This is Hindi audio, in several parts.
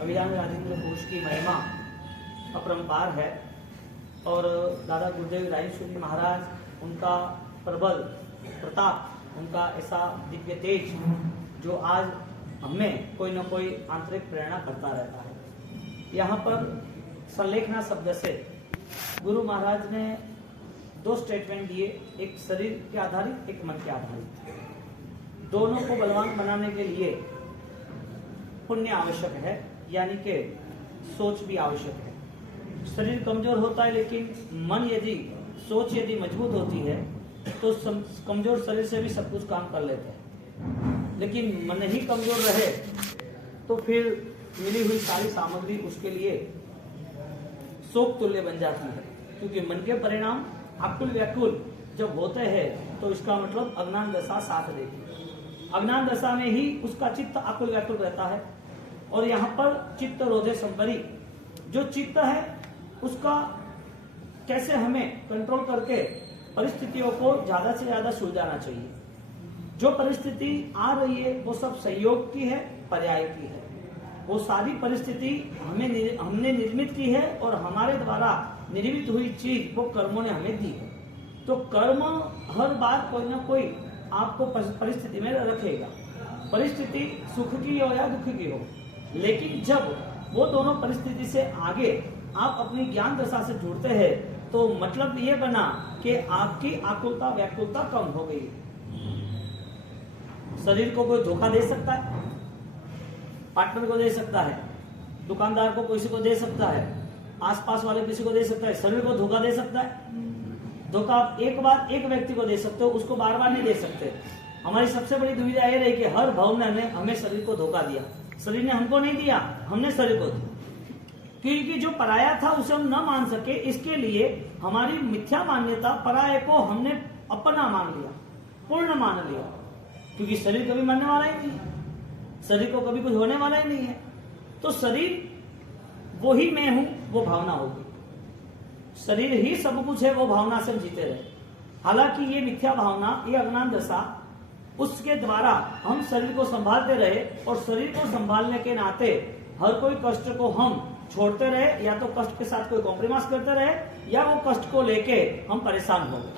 अभिधान राजेंद्र घोष की महिमा अपरंपार है और दादा गुरुदेव राजेश्वरी महाराज, उनका प्रबल प्रताप, उनका ऐसा दिव्य तेज जो आज हमें कोई न कोई आंतरिक प्रेरणा करता रहता है। यहाँ पर संलेखना शब्द से गुरु महाराज ने दो स्टेटमेंट दिए, एक शरीर के आधारित, एक मन के आधारित। दोनों को बलवान बनाने के लिए पुण्य आवश्यक है, यानी कि सोच भी आवश्यक है। शरीर कमजोर होता है, लेकिन मन यदि सोच यदि मजबूत होती है तो कमजोर शरीर से भी सब कुछ काम कर लेते हैं। लेकिन मन ही कमजोर रहे तो फिर मिली हुई सारी सामग्री उसके लिए शोक तुल्य बन जाती है, क्योंकि मन के परिणाम आकुल व्याकुल जब होते हैं तो इसका मतलब अज्ञान दशा साथ देती है। अज्ञान दशा में ही उसका चित्त आकुल व्याकुल रहता है। और यहाँ पर चित्त रोधे संपरी, जो चित्त है उसका कैसे हमें कंट्रोल करके परिस्थितियों को ज्यादा से ज्यादा सुलझाना चाहिए। जो परिस्थिति आ रही है वो सब सहयोग की है, पर्याय की है। वो सारी परिस्थिति हमने निर्मित की है और हमारे द्वारा निर्मित हुई चीज वो कर्मों ने हमें दी है। तो कर्म हर बार कोई ना कोई आपको परिस्थिति में रखेगा, परिस्थिति सुख की हो या दुख की हो। लेकिन जब वो दोनों परिस्थिति से आगे आप अपनी ज्ञान दशा से जुड़ते हैं तो मतलब ये बना कि आपकी आकुलता व्याकुलता कम हो गई। शरीर को कोई धोखा दे सकता है, पार्टनर को दे सकता है, दुकानदार को किसी को दे सकता है, आसपास वाले किसी को दे सकता है, शरीर को धोखा दे सकता है। धोखा एक बार एक व्यक्ति को दे सकते हो, उसको बार बार नहीं दे सकते। हमारी सबसे बड़ी दुविधा ये रही कि हर भाव ने हमें शरीर को धोखा दिया। शरीर ने हमको नहीं दिया, हमने शरीर को दिया, क्योंकि जो पराया था उसे हम न मान सके। इसके लिए हमारी मिथ्या मान्यता, पराये को हमने अपना मान लिया, पूर्ण मान लिया, क्योंकि शरीर कभी मरने वाला ही नहीं है, शरीर को कभी कुछ होने वाला ही नहीं है। तो शरीर वो ही मैं हूं, वो भावना होगी। शरीर ही सब कुछ है, वो भावना से हम जीते रहे। हालांकि ये मिथ्या भावना, ये अज्ञान दशा, उसके द्वारा हम शरीर को संभालते रहे और शरीर को संभालने के नाते हर कोई कष्ट को हम छोड़ते रहे, या तो कष्ट के साथ कोई कॉम्प्रोमाइज करते रहे, या वो कष्ट को लेके हम परेशान हो गए।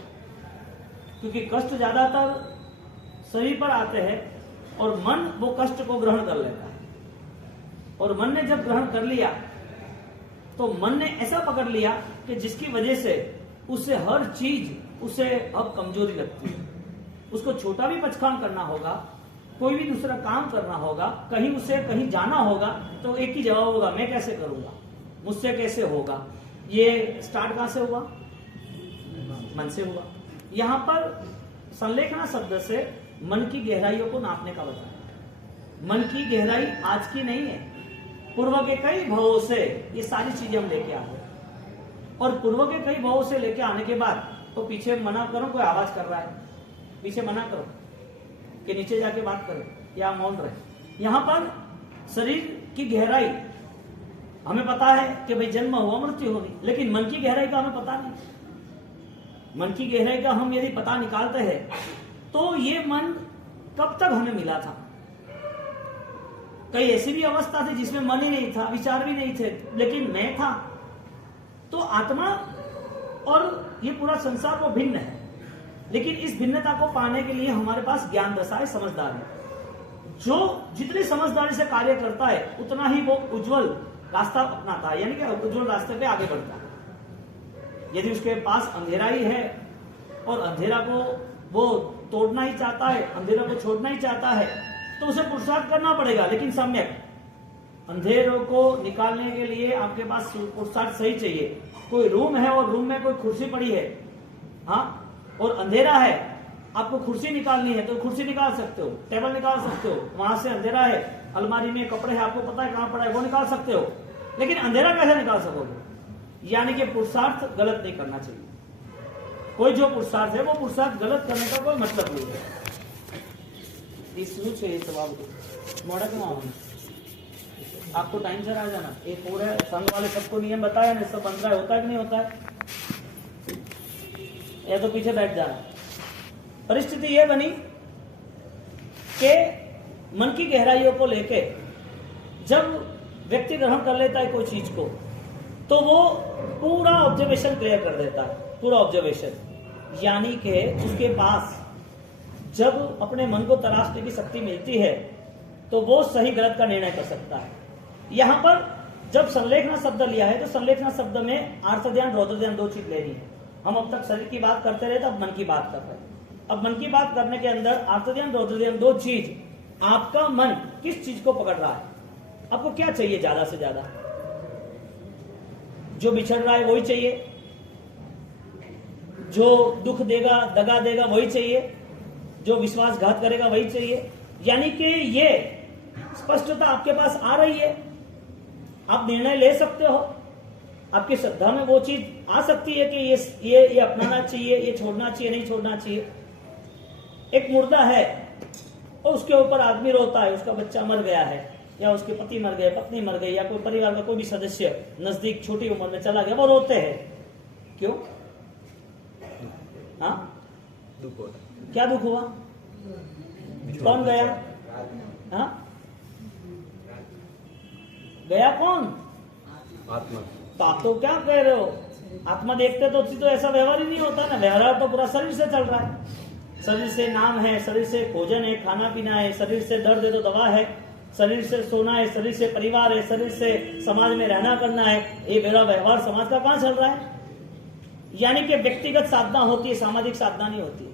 क्योंकि कष्ट ज्यादातर शरीर पर आते हैं और मन वो कष्ट को ग्रहण कर लेता है। और मन ने जब ग्रहण कर लिया तो मन ने ऐसा पकड़ लिया कि जिसकी वजह से उसे हर चीज उसे अब कमजोरी लगती है। उसको छोटा भी पचखान करना होगा, कोई भी दूसरा काम करना होगा, कहीं उसे कहीं जाना होगा, तो एक ही जवाब होगा, मैं कैसे करूंगा, मुझसे कैसे होगा। ये स्टार्ट कहां से हुआ? मन से हुआ। यहां पर संलेखना शब्द से मन की गहराइयों को नापने का बताया। मन की गहराई आज की नहीं है, पूर्व के कई भावों से ये सारी चीजें हम लेके आ गए। और पूर्व के कई भावों से लेके आने के बाद तो पीछे मना करो, कोई आवाज कर रहा है, पीछे मना करो कि नीचे जाके बात करो या मौन रहे। यहां पर शरीर की गहराई हमें पता है कि भाई जन्म हुआ, मृत्यु होगी, लेकिन मन की गहराई का हमें पता नहीं। मन की गहराई का हम यदि पता निकालते हैं तो ये मन कब तक हमें मिला था। कई ऐसी भी अवस्था थी जिसमें मन ही नहीं था, विचार भी नहीं थे, लेकिन मैं था। तो आत्मा और ये पूरा संसार वो भिन्न है, लेकिन इस भिन्नता को पाने के लिए हमारे पास ज्ञान दशा है, समझदारी। जो जितनी समझदारी से कार्य करता है उतना ही वो उज्जवल रास्ता अपनाता है, यानी कि उज्जवल रास्ते पे आगे बढ़ता है। यदि उसके पास अंधेरा ही है और अंधेरा को वो तोड़ना ही चाहता है, अंधेरा को छोड़ना ही चाहता है, तो उसे पुरुषार्थ करना पड़ेगा, लेकिन सम्यक। अंधेरों को निकालने के लिए आपके पास पुरुषार्थ सही चाहिए। कोई रूम है और रूम में कोई कुर्सी पड़ी है, हाँ, और अंधेरा है, आपको कुर्सी निकालनी है तो कुर्सी निकाल सकते हो, टेबल निकाल सकते हो। वहां से अंधेरा है, अलमारी में कपड़े हैं, आपको पता है कहां पड़ा है, वो निकाल सकते हो, लेकिन अंधेरा कैसे निकाल सकोगे? यानी कि पुरुषार्थ गलत नहीं करना चाहिए। कोई जो पुरुषार्थ है वो पुरुषार्थ गलत करने का कोई मतलब नहीं है। मोड़ा क्यों आओ, आपको टाइम से आ जाना। ये पूरे संघ वाले सबको नियम बताया ना, सब बन रहा है, होता है कि नहीं होता है? या तो पीछे बैठ जा रहा। परिस्थिति ये बनी कि मन की गहराइयों को लेके जब व्यक्ति ग्रहण कर लेता है कोई चीज को, तो वो पूरा ऑब्जर्वेशन क्लियर कर देता है, पूरा ऑब्जर्वेशन। यानी कि उसके पास जब अपने मन को तराशने की शक्ति मिलती है तो वो सही गलत का निर्णय कर सकता है। यहां पर जब संलेखना शब्द लिया है तो संलेखना शब्द में आर्थ ध्यान, रौद्र ध्यान 2 चीज लेनी है। हम अब तक शरीर की बात करते रहे, अब मन की बात कर रहे हैं। अब मन की बात करने के अंदर आर्थ ध्यान, रौद्र ध्यान 2 चीज, आपका मन किस चीज को पकड़ रहा है, आपको क्या चाहिए ज्यादा से ज्यादा? जो बिछड़ रहा है वही चाहिए, जो दुख देगा, दगा देगा वही चाहिए, जो विश्वासघात करेगा वही चाहिए। यानी कि ये स्पष्टता आपके पास आ रही है, आप निर्णय ले सकते हो, आपकी श्रद्धा में वो चीज आ सकती है कि ये अपनाना चाहिए, ये छोड़ना चाहिए, नहीं छोड़ना चाहिए। एक मुर्दा है और उसके ऊपर आदमी रोता है, उसका बच्चा मर गया है, या उसके पति मर गए, पत्नी मर गई, या कोई परिवार का कोई भी सदस्य नजदीक छोटी उम्र में चला गया, वो रोते हैं। क्यों? हाँ, क्या दुख हुआ? कौन गया? हाँ, गया कौन? आत्मा। तो आप तो क्या कह रहे हो? आत्मा देखते तो ऐसा व्यवहार ही नहीं होता ना। व्यवहार तो पूरा शरीर से चल रहा है। शरीर से नाम है, शरीर से भोजन है, खाना पीना है, शरीर से दर्द है तो दवा है, शरीर से सोना है, शरीर से परिवार है, शरीर से समाज में रहना करना है। ये मेरा व्यवहार समाज का कहां चल रहा है? यानी कि व्यक्तिगत साधना होती है, सामाजिक साधना नहीं होती है।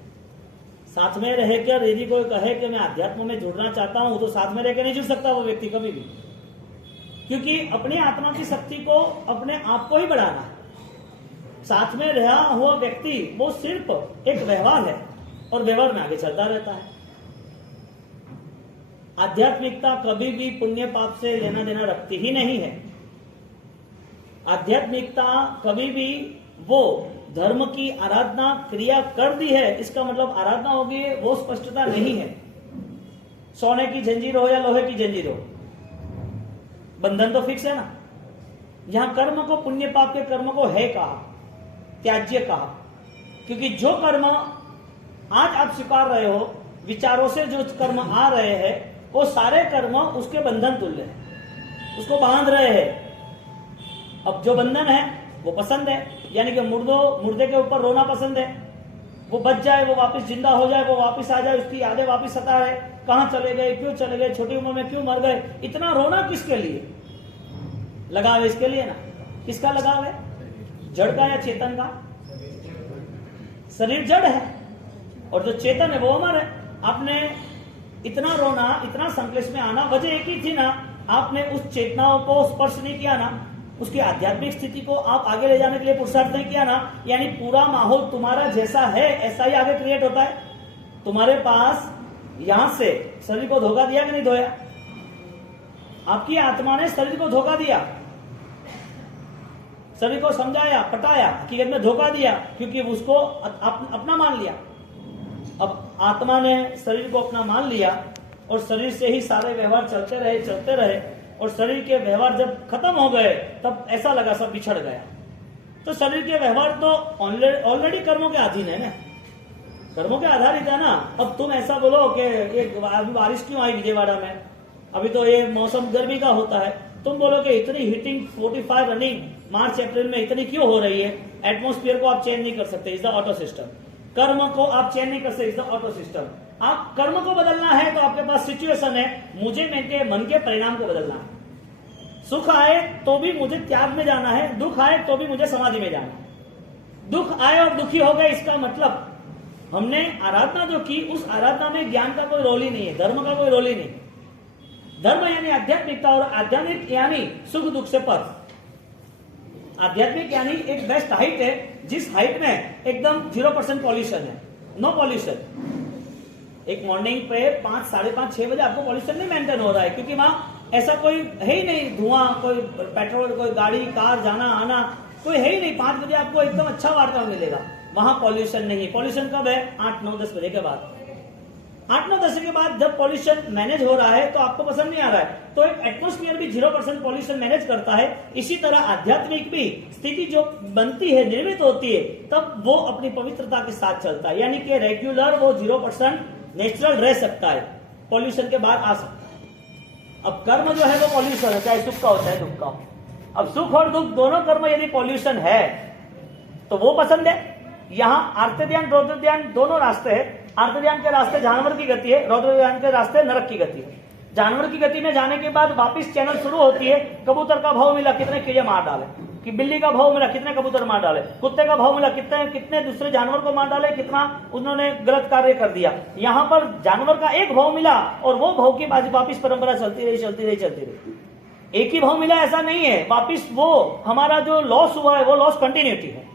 साथ में रहकर यदि कोई कहे कि मैं अध्यात्म में जुड़ना चाहता हूं, तो साथ में रहकर नहीं जुड़ सकता वो व्यक्ति कभी भी, क्योंकि अपनी आत्मा की शक्ति को अपने आप को ही बढ़ाना है। साथ में रहा हुआ व्यक्ति वो सिर्फ एक व्यवहार है और व्यवहार में आगे चलता रहता है। आध्यात्मिकता कभी भी पुण्य पाप से लेना देना रखती ही नहीं है। आध्यात्मिकता कभी भी वो धर्म की आराधना क्रिया कर दी है, इसका मतलब आराधना होगी, वो स्पष्टता नहीं है। सोने की जंजीर हो या लोहे की जंजीर हो, बंधन तो फिक्स है ना। यहां कर्म को, पुण्य पाप के कर्म को है कहा, त्याज्य कहा, क्योंकि जो कर्म आज आप स्वीकार रहे हो, विचारों से जो कर्म आ रहे हैं, वो सारे कर्म उसके बंधन तुल्य है, उसको बांध रहे हैं। अब जो बंधन है वो पसंद है, यानी कि मुर्दे के ऊपर रोना पसंद है। वो बच जाए, वो वापस जिंदा हो जाए, वो वापस आ जाए, उसकी यादें वापस सता रहे, कहां चले गए, क्यों चले गए, छोटी उम्र में क्यों मर गए। इतना रोना किसके लिए? लगाव है इसके लिए ना। किसका लगाव है? जड़ का या चेतन का? शरीर जड़ है और जो चेतन है वो अमर है। आपने इतना रोना, इतना संकलेश में आना, वजह एक ही थी ना, आपने उस चेतनाओं को स्पर्श नहीं किया ना, उसकी आध्यात्मिक स्थिति को आप आगे ले जाने के लिए पुरुषार्थ नहीं किया ना। यानी पूरा माहौल तुम्हारा जैसा है ऐसा ही आगे क्रिएट होता है। तुम्हारे पास यहां से शरीर को धोखा दिया कि नहीं धोया? आपकी आत्मा ने शरीर को धोखा दिया, शरीर को समझाया, पटाया, हकीकत में धोखा दिया, क्योंकि उसको अपना मान लिया। अब आत्मा ने शरीर को अपना मान लिया और शरीर से ही सारे व्यवहार चलते रहे, और शरीर के व्यवहार जब खत्म हो गए तब ऐसा लगा सब बिछड़ गया। तो शरीर के व्यवहार तो ऑलरेडी कर्मों के अधीन है ना, कर्मों के आधारित है ना। अब तुम ऐसा बोलो कि ये बारिश क्यों आई विजयवाड़ा में, अभी तो ये मौसम गर्मी का होता है, तुम बोलो कि इतनी हीटिंग 45 रनिंग मार्च अप्रैल में इतनी क्यों हो रही है? एटमोस्फियर को आप चेंज नहीं कर सकते, इज द ऑटो सिस्टम। कर्म को आप चेंज नहीं कर सकते, इज द ऑटो सिस्टम। आप कर्म को बदलना है तो आपके पास सिचुएशन है, मुझे मेरे मन के परिणाम को बदलना है। सुख आए तो भी मुझे त्याग में जाना है, दुख आए तो भी मुझे समाधि में जाना है। दुख आए और दुखी हो गए, इसका मतलब हमने आराधना जो की, उस आराधना में ज्ञान का कोई रोल ही नहीं है, धर्म का कोई रोल ही नहीं। धर्म यानी आध्यात्मिकता, और आध्यात्मिक यानी सुख दुख से पर। आध्यात्मिक यानी एक बेस्ट हाइट है, जिस हाइट में एकदम 0% पॉल्यूशन है, नो पॉल्यूशन। एक मॉर्निंग पे 5, 5:30, 6 बजे आपको पॉल्यूशन नहीं मेंटेन हो रहा है, क्योंकि वहां ऐसा कोई है ही नहीं, धुआं, कोई पेट्रोल, कोई गाड़ी कार जाना आना कोई है ही नहीं। 5 बजे आपको एकदम अच्छा वातावरण मिलेगा, वहां पॉल्यूशन नहीं। पॉल्यूशन कब है? 8, 9, 10 बजे के बाद। 8, 9, 10 के बाद जब पॉल्यूशन मैनेज हो रहा है तो आपको पसंद नहीं आ रहा है, तो एक एटमोस्फियर भी 0% पॉल्यूशन मैनेज करता है। इसी तरह आध्यात्मिक भी स्थिति जो बनती है, निर्मित होती है, तब वो अपनी पवित्रता के साथ चलता है, यानी कि रेगुलर वो 0% नेचुरल रह सकता है। पॉल्यूशन के बाहर आ सकता है। अब कर्म जो है वो पॉल्यूशन है, चाहे सुख का हो चाहे दुख का हो। अब सुख और दुख दोनों कर्म यदि पॉल्यूशन है तो वो पसंद है। यहाँ आर्त ध्यान रौद्र ध्यान दोनों रास्ते हैं। आर्त ध्यान के रास्ते जानवर की गति है, रौद्र ध्यान के रास्ते नरक की गति है। जानवर की गति में जाने के बाद वापिस चैनल शुरू होती है, कबूतर का भाव मिला कितने कीड़े मार डाले, कि बिल्ली का भाव मिला कितने कबूतर मार डाले, कुत्ते का भाव मिला कितने दूसरे जानवर को मार डाले, कितना उन्होंने गलत कार्य कर दिया। यहाँ पर जानवर का एक भाव मिला और वो भाव की वापिस परंपरा चलती रही। एक ही भाव मिला ऐसा नहीं है, वापिस वो हमारा जो लॉस हुआ है वो लॉस कंटिन्यूटी है।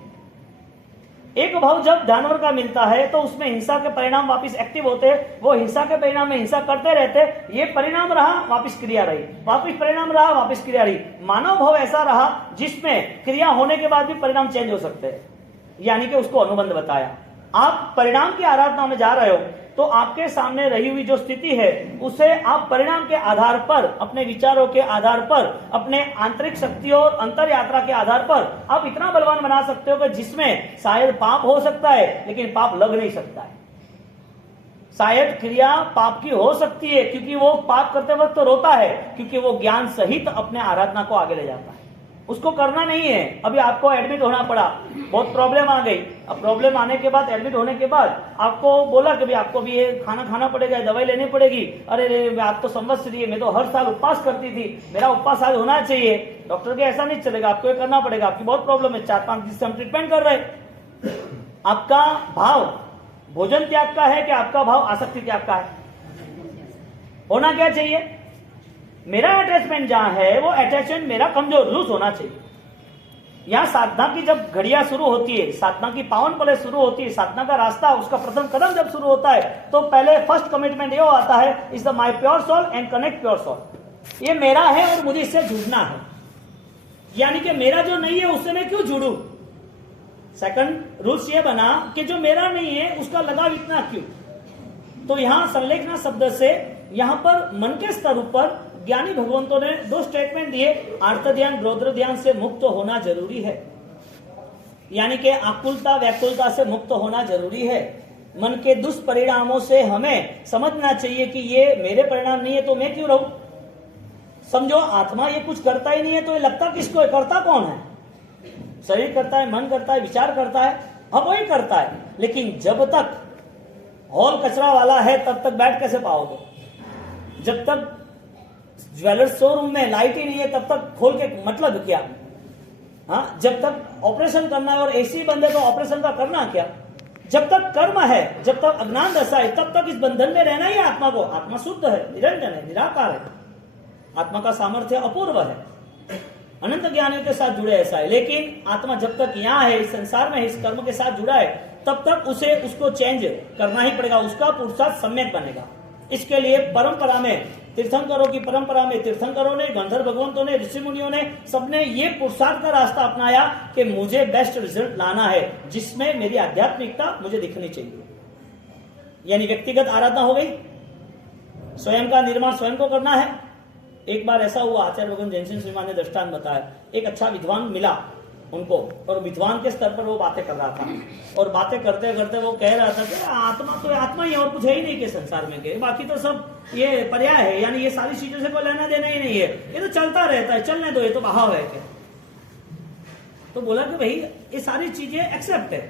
एक भाव जब जानवर का मिलता है तो उसमें हिंसा के परिणाम वापिस एक्टिव होते हैं, वो हिंसा के परिणाम में हिंसा करते रहते, ये परिणाम रहा वापिस क्रिया रही, वापिस परिणाम रहा वापिस क्रिया रही। मानव भाव ऐसा रहा जिसमें क्रिया होने के बाद भी परिणाम चेंज हो सकते हैं, यानी कि उसको अनुबंध बताया। आप परिणाम की आराधना में जा रहे हो तो आपके सामने रही हुई जो स्थिति है उसे आप परिणाम के आधार पर, अपने विचारों के आधार पर, अपने आंतरिक शक्तियों और अंतर यात्रा के आधार पर आप इतना बलवान बना सकते हो कि जिसमें शायद पाप हो सकता है लेकिन पाप लग नहीं सकता है। शायद क्रिया पाप की हो सकती है क्योंकि वो पाप करते वक्त तो रोता है, क्योंकि वो ज्ञान सहित अपने आराधना को आगे ले जाता है। उसको करना नहीं है। अभी आपको एडमिट होना पड़ा, बहुत प्रॉब्लम आ गई। अब प्रॉब्लम आने के बाद, एडमिट होने के बाद आपको बोला कि भाई आपको भी ये खाना खाना पड़ेगा, दवाई लेनी पड़ेगी। अरे रे आप तो संवत्सरी है, मैं तो हर साल उपवास करती थी, मेरा उपवास आज होना चाहिए। डॉक्टर के ऐसा नहीं चलेगा, आपको ये करना पड़ेगा, आपकी बहुत प्रॉब्लम है, 4-5 दिन से हम ट्रीटमेंट कर रहे हैं। आपका भाव भोजन त्याग का है कि आपका भाव आसक्ति त्याग का है? होना क्या चाहिए? मेरा अटैचमेंट जहां है वो अटैचमेंट मेरा कमजोर लूज होना चाहिए। यहां साधना की जब घड़ियां शुरू होती है, साधना की पावन पले शुरू होती है, साधना का रास्ता, उसका प्रथम कदम जब शुरू होता है तो पहले फर्स्ट कमिटमेंट ये आता है, is the my pure soul and connect pure soul. ये मेरा है और मुझे इससे जुड़ना है, यानी कि मेरा जो नहीं है उससे मैं क्यों जुड़ू। सेकंड रूल्स ये बना कि जो मेरा नहीं है उसका लगाव इतना क्यों। तो यहां संलेखना शब्द से यहां पर मन के स्तर पर ज्ञानी भगवंतों ने 2 स्टेटमेंट दिए। आर्त ध्यान रौद्र ध्यान से मुक्त होना जरूरी है, यानी कि आकुलता व्याकुलता से मुक्त होना जरूरी है। मन के दुष्परिणामों से हमें समझना चाहिए कि ये मेरे परिणाम नहीं है तो मैं क्यों रहूं। समझो आत्मा ये कुछ करता ही नहीं है तो ये लगता किसको है, करता कौन है? शरीर करता है, मन करता है, विचार करता है, अब वही करता है। लेकिन जब तक हॉल कचरा वाला है तब तक बैठ कैसे पाओगे? जब तक ज्वेलर्स शोरूम में लाइट ही नहीं है तब तक खोल के मतलब क्या? हाँ, जब तक ऑपरेशन करना है और एसी बंद है तो ऑपरेशन का करना क्या? जब तक कर्म है, जब तक अज्ञान दशा है, तब तक इस बंधन में रहना ही आत्मा को। आत्मा शुद्ध है, निरंजन है, निराकार है, आत्मा का सामर्थ्य अपूर्व है, अनंत ज्ञानियों के साथ जुड़े ऐसा है। लेकिन आत्मा जब तक यहाँ है, इस संसार में इस कर्म के साथ जुड़ा है, तब तक उसे उसको चेंज करना ही पड़ेगा, उसका पुरुषार्थ सम्यक बनेगा। इसके लिए परंपरा में, तीर्थंकरों की परंपरा में, तीर्थंकरों ने, गंधर्व भगवंतों ने, ऋषि मुनियों ने, सबने ये पुरुषार्थ का रास्ता अपनाया कि मुझे बेस्ट रिजल्ट लाना है जिसमें मेरी आध्यात्मिकता मुझे दिखनी चाहिए। यानी व्यक्तिगत आराधना हो गई, स्वयं का निर्माण स्वयं को करना है। एक बार ऐसा हुआ, आचार्य भगवान जैन सिंह श्रीमान ने दृष्टांत बताया, एक अच्छा विद्वान मिला उनको और विद्वान के स्तर पर वो बातें कर रहा था और बातें करते करते वो कह रहा था कि आत्मा तो आत्मा ही है और कुछ है ही नहीं के संसार में के, बाकी तो सब ये पर्याय है, यानी ये सारी चीजों से कोई लेना देना ही नहीं है, ये तो चलता रहता है, चलने दो, ये तो बहाव है। तो बोला कि भाई ये सारी चीजें एक्सेप्ट है,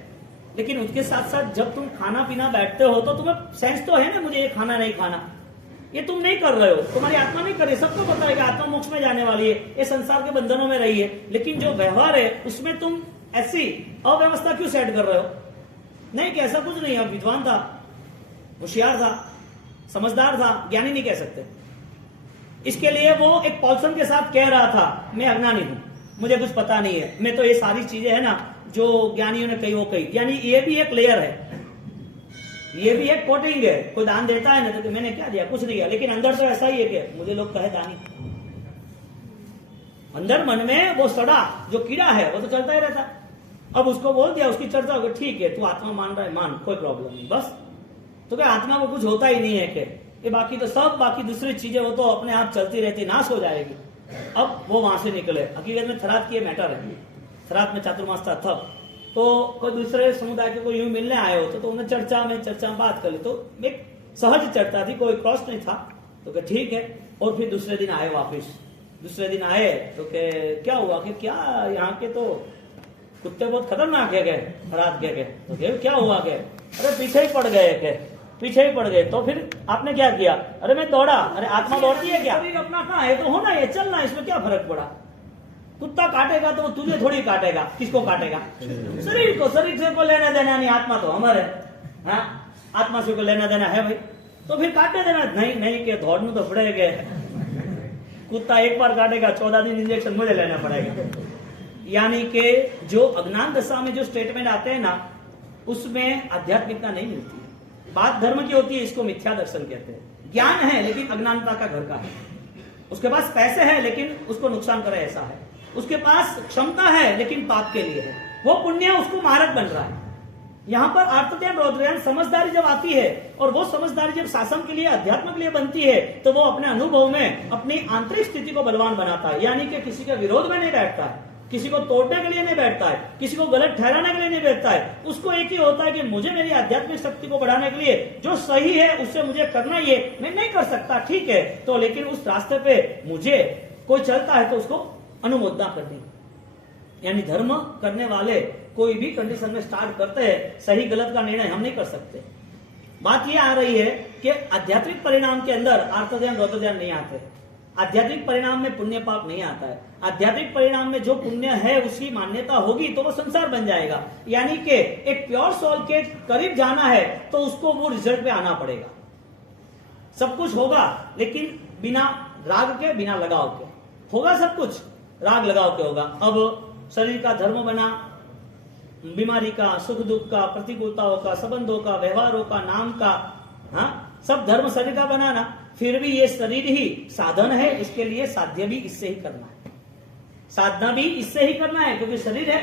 लेकिन उसके साथ साथ जब तुम खाना पीना बैठते हो तो तुम्हें सेंस तो है ना, मुझे ये खाना नहीं खाना, ये तुम नहीं कर रहे हो, तुम्हारी आत्मा नहीं कर रही। सबको पता है कि आत्मा मोक्ष में जाने वाली है, ये संसार के बंधनों में रही है, लेकिन जो व्यवहार है उसमें तुम ऐसी अव्यवस्था क्यों सेट कर रहे हो? नहीं कि ऐसा कुछ नहीं है, विद्वान था, होशियार था, समझदार था, ज्ञानी नहीं कह सकते। इसके लिए वो एक पॉल्सन के साथ कह रहा था, मैं अज्ञानी हूं, मुझे कुछ पता नहीं है, मैं तो ये सारी चीजें है ना जो ज्ञानियों ने कही वो कही। यानी ये भी एक लेयर है, ये भी एक कोटिंग है। कोई दान देता है ना तो मैंने क्या दिया, कुछ नहीं किया, लेकिन अंदर तो ऐसा ही है कि मुझे लोग कहे दानी। अंदर मन में वो सड़ा जो कीड़ा है वो तो चलता ही रहता है। अब उसको बोल दिया, उसकी चर्चा हो गई, ठीक है तू आत्मा मान रहा है, मान, कोई प्रॉब्लम नहीं, बस। तो क्या आत्मा को कुछ होता ही नहीं है कि ये बाकी तो सब, बाकी दूसरी चीजें वो तो अपने आप चलती रहती, नाश हो जाएगी। अब वो वहां से निकले, हकीकत में थरात की मैटर है, थरात में चातुर्मास था तब तो कोई दूसरे समुदाय के कोई यूं मिलने आए हो तो उन्हें चर्चा में बात कर ले, तो एक सहज चर्चा थी, कोई क्रॉस नहीं था। तो कहे ठीक है। और फिर दूसरे दिन आए वापिस। दूसरे दिन आए तो क्या हुआ कि क्या यहाँ के तो कुत्ते बहुत खतरनाक है गए रात के। तो क्या हुआ के? अरे पीछे ही पड़ गए के, पीछे ही पड़ गए। तो फिर आपने क्या किया? अरे मैं दौड़ा। अरे आत्मा दौड़ती है क्या? शरीर अपना कहाँ है तो होना है, चलना है, इसमें क्या फर्क पड़ा? कुत्ता काटेगा तो वो तुझे थोड़ी काटेगा, किसको काटेगा? शरीर को। शरीर से को लेना देना नहीं, आत्मा तो हमारे। हाँ, आत्मा से को लेना देना है भाई, तो फिर काटने देना नहीं। नहीं के दौड़ने तो पड़ेगा। कुत्ता एक बार काटेगा, 14 दिन इंजेक्शन मुझे लेना पड़ेगा। यानी कि जो अज्ञान दशा में जो स्टेटमेंट आते हैं ना, उसमें आध्यात्मिकता नहीं मिलती है। बात धर्म की होती है, इसको मिथ्या दर्शन कहते हैं। ज्ञान है लेकिन अज्ञानता का घर का है। उसके पास पैसे है लेकिन उसको नुकसान करे ऐसा है। उसके पास क्षमता है लेकिन पाप के लिए है। वो पुण्य उसको मारक बन रहा है। यहाँ पर आर्तज्ञान रौद्रज्ञान समझदारी जब आती है, और वो समझदारी जब शासन के लिए अध्यात्म के लिए बनती है, तो वो अपने अनुभव में अपनी आंतरिक स्थिति को बलवान बनाता है। यानी कि किसी के विरोध में नहीं बैठता है, किसी को तोड़ने के लिए नहीं बैठता है, किसी को गलत ठहराने के लिए नहीं बैठता है। उसको एक ही होता है कि मुझे मेरी आध्यात्मिक शक्ति को बढ़ाने के लिए जो सही है उससे मुझे करना ही है। मैं नहीं कर सकता ठीक है, तो लेकिन उस रास्ते पे मुझे कोई चलता है तो उसको अनुमोदना करनी। यानी धर्म करने वाले कोई भी कंडीशन में स्टार्ट करते हैं, सही गलत का निर्णय हम नहीं कर सकते। बात यह आ रही है कि आध्यात्मिक परिणाम के अंदर आर्तज्ञान रौद्रज्ञान नहीं आते। आध्यात्मिक परिणाम में पुण्य पाप नहीं आता है। आध्यात्मिक परिणाम में जो पुण्य है उसकी मान्यता होगी तो वो संसार बन जाएगा। यानी कि एक प्योर सोल के करीब जाना है तो उसको वो रिजल्ट पे आना पड़ेगा। सब कुछ होगा लेकिन बिना राग के, बिना लगाव के होगा। सब कुछ राग लगाव के होगा। अब शरीर का धर्म बना, बीमारी का, सुख दुख का, प्रतिकूलताओं का, संबंधों का, व्यवहारों का, नाम का, हाँ सब धर्म शरीर का बनाना। फिर भी ये शरीर ही साधन है, इसके लिए साध्य भी इससे ही करना है, साधना भी इससे ही करना है, क्योंकि शरीर है।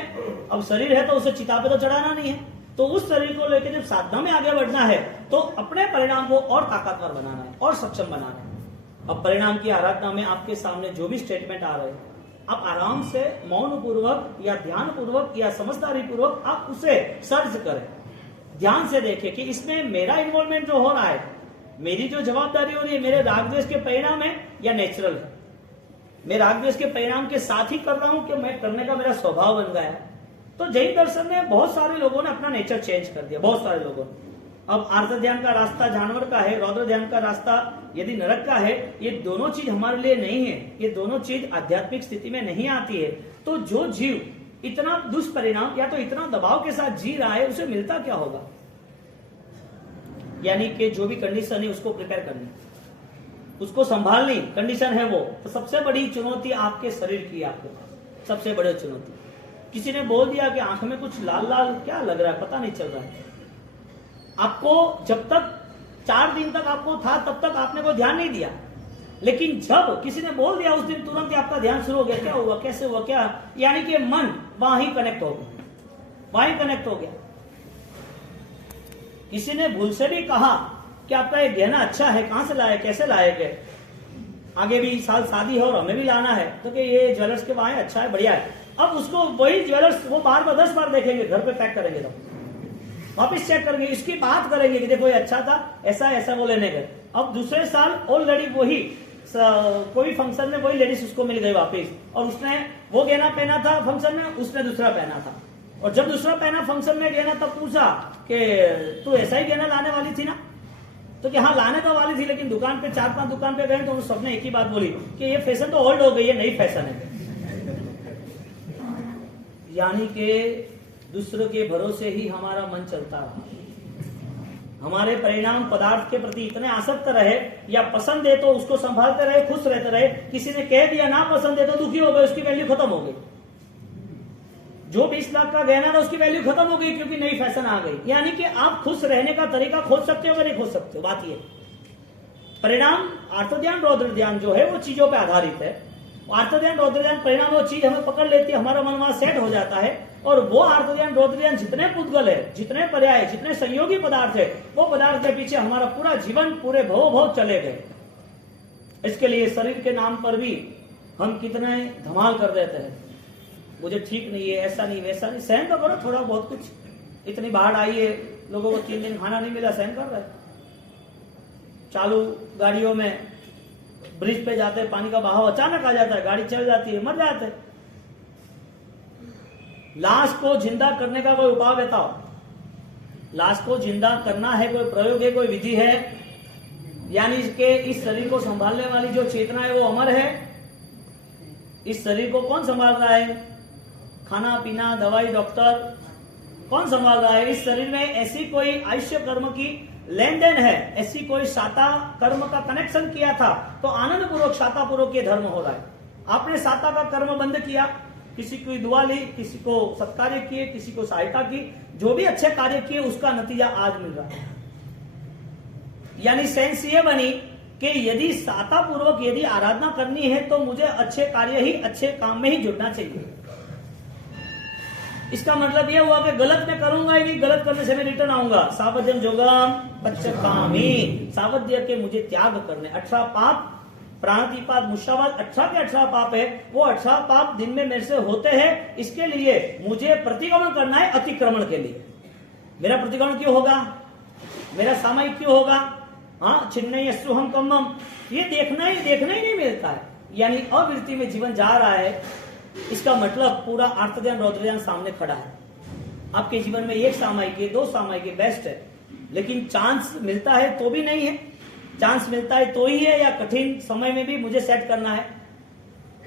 अब शरीर है तो उसे चिता पे तो चढ़ाना नहीं है। तो उस शरीर को लेकर जब साधना में आगे बढ़ना है तो अपने परिणाम को और ताकतवर बनाना है और सक्षम बनाना है। अब परिणाम की आराधना में आपके सामने जो भी स्टेटमेंट आ रहे हैं, आप आराम से मौन पूर्वक या ध्यान पूर्वक या समझदारी पूर्वक आप उसे सर्च करें, ध्यान से देखें कि इसमें मेरा इन्वॉल्वमेंट जो हो रहा है, मेरी जो जवाबदारी हो रही है, मेरे राग द्वेष के परिणाम है या नेचुरल है। मैं राग द्वेष के परिणाम के साथ ही कर रहा हूं कि मैं करने का मेरा स्वभाव बन गया है। तो जैन दर्शन में बहुत सारे लोगों ने अपना नेचर चेंज कर दिया, बहुत सारे लोगों ने। अब आर्त ध्यान का रास्ता जानवर का है, रौद्र ध्यान का रास्ता यदि नरक का है। ये दोनों चीज हमारे लिए नहीं है, ये दोनों चीज आध्यात्मिक स्थिति में नहीं आती है। तो जो जीव इतना दुष्परिणाम या तो इतना दबाव के साथ जी रहा है, उसे मिलता क्या होगा? यानी कि जो भी कंडीशन है उसको प्रिपेयर करनी, उसको संभालनी कंडीशन है वो। तो सबसे बड़ी चुनौती आपके शरीर की, आपके पास सबसे बड़ी चुनौती। किसी ने बोल दिया कि आंख में कुछ लाल लाल क्या लग रहा है, पता नहीं चल रहा है। आपको जब तक 4 दिन तक आपको था तब तक आपने कोई ध्यान नहीं दिया, लेकिन जब किसी ने बोल दिया उस दिन तुरंत ही आपका ध्यान शुरू हो गया। क्या हुआ, कैसे हुआ, क्या? यानी कि मन वहां ही कनेक्ट हो गया, वहीं कनेक्ट हो गया। किसी ने भूल से भी कहा कि आपका ये गहना अच्छा है, कहां से लाए, कैसे लाए गए, आगे भी साल शादी है और हमें भी लाना है, तो कि ये ज्वेलर्स के वहां अच्छा है, बढ़िया है। अब उसको वही ज्वेलर्स वो बार बार 10 बार देखेंगे, घर पे पैक करेंगे, तो वापिस चेक करेंगे, इसकी बात करेंगे कि देखो ये अच्छा था, ऐसा ऐसा वो लेने गए। अब दूसरे साल ऑलरेडी वही कोई फंक्शन में वही लेडीज उसको मिल गई वापिस, और उसने वो गहना पहना था फंक्शन में, उसने दूसरा पहना था। और जब दूसरा पहना फंक्शन में गहना, तब पूछा कि तू ऐसा ही गहना लाने वाली थी ना? तो कि हाँ लाने तो वाली थी, लेकिन दुकान पे 4-5 दुकान पे गए तो उन सबने एक ही बात बोली कि ये फैशन तो ओल्ड हो गई है, नई फैशन है। यानी कि दूसरों के भरोसे ही हमारा मन चलता रहा, हमारे परिणाम पदार्थ के प्रति इतने आसक्त रहे, या पसंद है तो उसको संभालते रहे, खुश रहते रहे। किसी ने कह दिया ना पसंद है तो दुखी हो गए, उसकी वैल्यू खत्म हो गई। जो 20 लाख का गहना था उसकी वैल्यू खत्म हो गई क्योंकि नई फैशन आ गई। यानी कि आप खुश रहने का तरीका खोज सकते हो या नहीं खोज सकते हो, बात ये। परिणाम आर्त ध्यान रौद्र ध्यान जो है वो चीजों पे आधारित है। आर्त ध्यान रौद्र ध्यान परिणाम वो चीज हमें पकड़ लेती है, हमारा मन वहां सेट हो जाता है, और वो आर्त ध्यान रौद्र ध्यान जितने पुद्गल है, जितने पर्याय, जितने संयोगी पदार्थ है, वो पदार्थ के पीछे हमारा पूरा जीवन, पूरे भव चले गए। इसके लिए शरीर के नाम पर भी हम कितने धमाल कर देते हैं, मुझे ठीक नहीं है, ऐसा नहीं वैसा नहीं। सहन तो करो थोड़ा बहुत कुछ, इतनी बाढ़ आई है, लोगों को 3 दिन खाना नहीं मिला, सहन कर रहे। चालू गाड़ियों में ब्रिज पे जाते हैं, पानी का बहाव अचानक आ जाता है, गाड़ी चल जाती है, मर जाते हैं। लाश को जिंदा करने का कोई उपाय बताओ। लाश को जिंदा करना है, कोई प्रयोग है, कोई विधि है? यानी कि इस शरीर को संभालने वाली जो चेतना है वो अमर है। इस शरीर को कौन संभाल रहा है? खाना पीना, दवाई, डॉक्टर कौन संभाल रहा है? इस शरीर में ऐसी कोई आयुष्य कर्म की लेन देन है, ऐसी कोई साता कर्म का कनेक्शन किया था तो आनंद पूर्वक साता पूर्वक ये धर्म हो रहा है। आपने साता का कर्म बंद किया, किसी की दुआ ली, किसी को सत्कार्य किए, किसी को सहायता की, जो भी अच्छे कार्य किए उसका नतीजा आज मिल रहा है। यानी सेंस ये बनी कि यदि साता पूर्वक यदि आराधना करनी है तो मुझे अच्छे कार्य ही, अच्छे काम में ही जुड़ना चाहिए। इसका मतलब यह हुआ कि गलत मैं करूंगा ही नहीं, गलत करने से मैं रिटर्न आऊंगा। सावध्यम जोगम पच्चकामी, सावध्य के मुझे त्याग करने। 18 पाप, प्राणातिपात, मुशावात, 18 के 18 पाप है, वो 18 पाप दिन में मेरे से होते हैं। इसके लिए मुझे प्रतिक्रमण करना है, अतिक्रमण के लिए। मेरा प्रतिक्रमण क्यों होगा? मेरा सामायिक क्यों होगा? हाँ, छिन्न यस्सु हम कम्मम, ये देखना ही नहीं मिलता है। यानी अवृत्ति में जीवन जा रहा है। इसका मतलब पूरा आर्तध्यान रौद्रध्यान सामने खड़ा है। आपके जीवन में एक सामायिक है, 2 सामायिक है, बेस्ट है, लेकिन चांस मिलता है तो भी नहीं है। चांस मिलता है तो ही है, या कठिन समय में भी मुझे सेट करना है।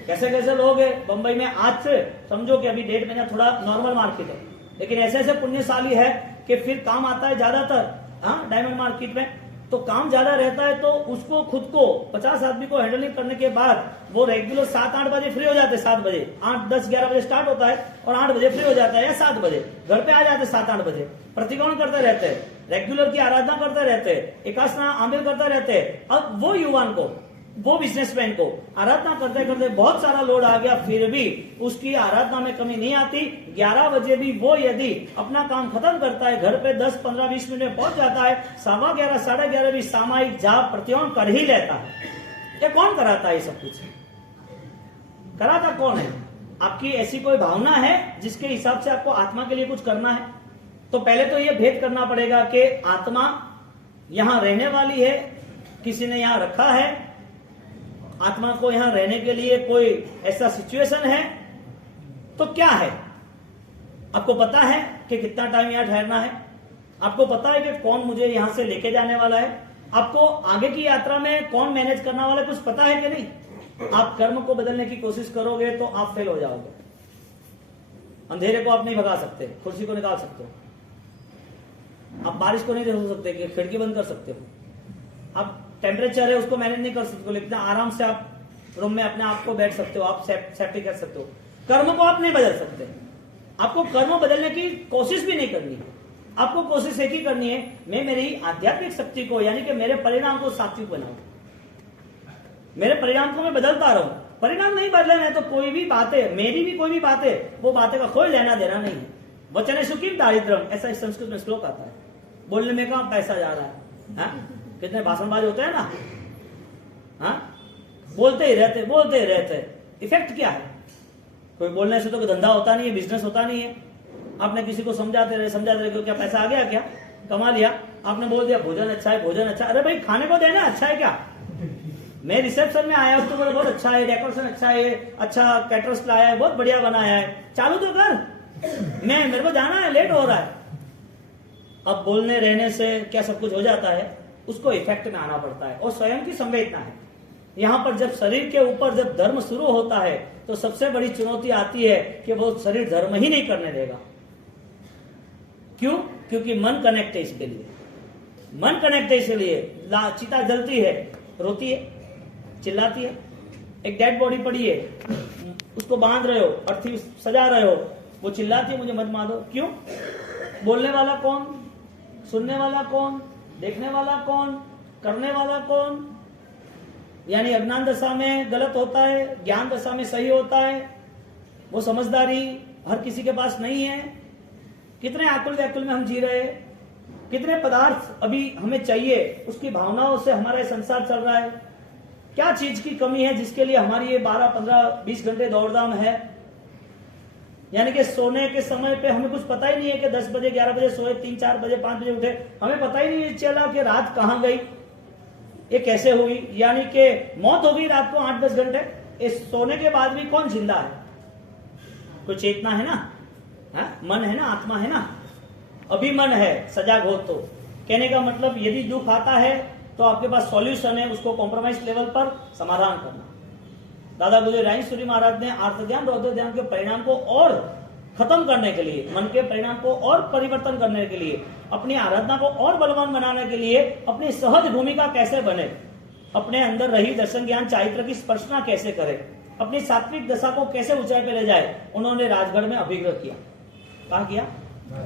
कैसे कैसे लोग हैं बंबई में, आज से समझो कि अभी 1.5 महीना थोड़ा नॉर्मल मार्केट है, लेकिन ऐसे ऐसे पुण्यशाली है कि फिर काम आता है ज्यादातर। हाँ, डायमंड मार्केट में तो काम ज्यादा रहता है, तो उसको खुद को 50 आदमी को हैंडलिंग करने के बाद वो रेगुलर 7-8 बजे फ्री हो जाते हैं। 7 बजे, 8, 10, 11 बजे स्टार्ट होता है और 8 बजे फ्री हो जाता है, या 7 बजे घर पे आ जाते हैं। 7-8 बजे प्रतिक्रमण करते रहते हैं, रेगुलर की आराधना करते रहते हैं, एकासना आमिल करते रहते हैं। अब वो युवान को, वो बिजनेसमैन को आराधना करते करते बहुत सारा लोड आ गया, फिर भी उसकी आराधना में कमी नहीं आती। 11 बजे भी वो यदि अपना काम खत्म करता है, घर पे 10, 15, 20 मिनट में पहुंच जाता है, 11:15, 11:30 भी सामायिक जाप प्रतिक्रमण कर ही लेता है। ये कौन कराता है? ये सब कुछ कराता कौन है? आपकी ऐसी कोई भावना है जिसके हिसाब से आपको आत्मा के लिए कुछ करना है? तो पहले तो ये भेद करना पड़ेगा कि आत्मा यहां रहने वाली है, किसी ने यहां रखा है। आत्मा को यहां रहने के लिए कोई ऐसा सिचुएशन है तो क्या है? आपको पता है कि कितना टाइम यहां ठहरना है? आपको पता है कि कौन मुझे यहां से लेके जाने वाला है? आपको आगे की यात्रा में कौन मैनेज करने वाला है? कुछ पता है कि नहीं? आप कर्म को बदलने की कोशिश करोगे तो आप फेल हो जाओगे। अंधेरे को आप नहीं भगा सकते, कुर्सी को निकाल सकते हो। आप बारिश को नहीं रोक सकते कि खिड़की बंद कर सकते हो। आप टेम्परेचर है उसको मैनेज नहीं कर सकते, लेकिन आराम से आप रूम में अपने आप को बैठ सकते हो, आप सेफ्टी कर सकते हो। कर्म को आप नहीं बदल सकते। आपको कर्म बदलने की कोशिश भी नहीं करनी है। आपको कोशिश एक ही करनी है, मैं मेरी आध्यात्मिक शक्ति को, यानी कि मेरे परिणाम को सात्विक बनाऊं। मेरे परिणाम को मैं बदलता रहूं। परिणाम नहीं बदलना है तो कोई भी बातें, मेरी भी कोई भी बातें, वो बातें का कोई लेना देना नहीं है। वचन सुखी दारिद्रम, ऐसा इस संस्कृत में श्लोक आता है। बोलने में कहां पैसा जा रहा है? हाँ? कितने भाषणबाज होते हैं ना, हाँ? बोलते ही रहते। इफेक्ट क्या है? कोई बोलने से तो कोई धंधा होता नहीं है, बिजनेस होता नहीं है। आपने किसी को समझाते रहे, क्या पैसा आ गया, क्या कमा लिया? आपने बोल दिया भोजन अच्छा है। अरे भाई, खाने को देना अच्छा है क्या? मैं रिसेप्शन में आया, उसको बहुत अच्छा है, डेकोरेशन अच्छा है, अच्छा कैटरर्स लाया है, बहुत बढ़िया बनाया है, चालू तो कर। मेरे को जाना है, लेट हो रहा है। अब बोलने रहने से क्या सब कुछ हो जाता है? उसको इफेक्ट में आना पड़ता है, और स्वयं की संवेदना है। यहां पर जब शरीर के ऊपर जब धर्म शुरू होता है तो सबसे बड़ी चुनौती आती है कि वो शरीर धर्म ही नहीं करने देगा। क्यों? क्योंकि मन कनेक्ट है इसके लिए। मन कनेक्ट है इसलिए चिता जलती है, रोती है, चिल्लाती है। एक डेड बॉडी पड़ी है, उसको बांध रहे हो, अर्थी सजा रहे हो, वो चिल्लाती है मुझे मत मारो। क्यों? बोलने वाला कौन? सुनने वाला कौन? देखने वाला कौन? करने वाला कौन? यानी अज्ञान दशा में गलत होता है, ज्ञान दशा में सही होता है। वो समझदारी हर किसी के पास नहीं है। कितने आकुल व्याकुल में हम जी रहे हैं, कितने पदार्थ अभी हमें चाहिए, उसकी भावनाओं से हमारा ये संसार चल रहा है। क्या चीज की कमी है जिसके लिए हमारी ये 12, 15, 20 घंटे दौड़धाम है? यानी कि सोने के समय पे हमें कुछ पता ही नहीं है कि 10 बजे 11 बजे सोए, 3, 4 बजे 5 बजे उठे, हमें पता ही नहीं चला कि रात कहां गई। ये कैसे हुई, यानी कि मौत हो गई रात को 8-10 घंटे, इस सोने के बाद भी कौन जिंदा है? कोई चेतना है ना, है? मन है ना, आत्मा है ना, अभी मन है, सजाग हो। तो कहने का मतलब यदि दुख आता है तो आपके पास सॉल्यूशन है, उसको कॉम्प्रोमाइज लेवल पर समाधान करना। दादा बोले राजेश्वरी महाराज ने आर्त ध्यान रौद्र ध्यान के परिणाम को और खत्म करने के लिए, मन के परिणाम को और परिवर्तन करने के लिए, अपनी आराधना को और बलवान बनाने के लिए अपनी सहज भूमिका कैसे बने, अपने अंदर रही दर्शन ज्ञान चारित्र की स्पर्शना कैसे करे, अपनी सात्विक दशा को कैसे ऊंचाई पे ले जाए, उन्होंने राजगढ़ में अभिग्रह किया। कहा किया?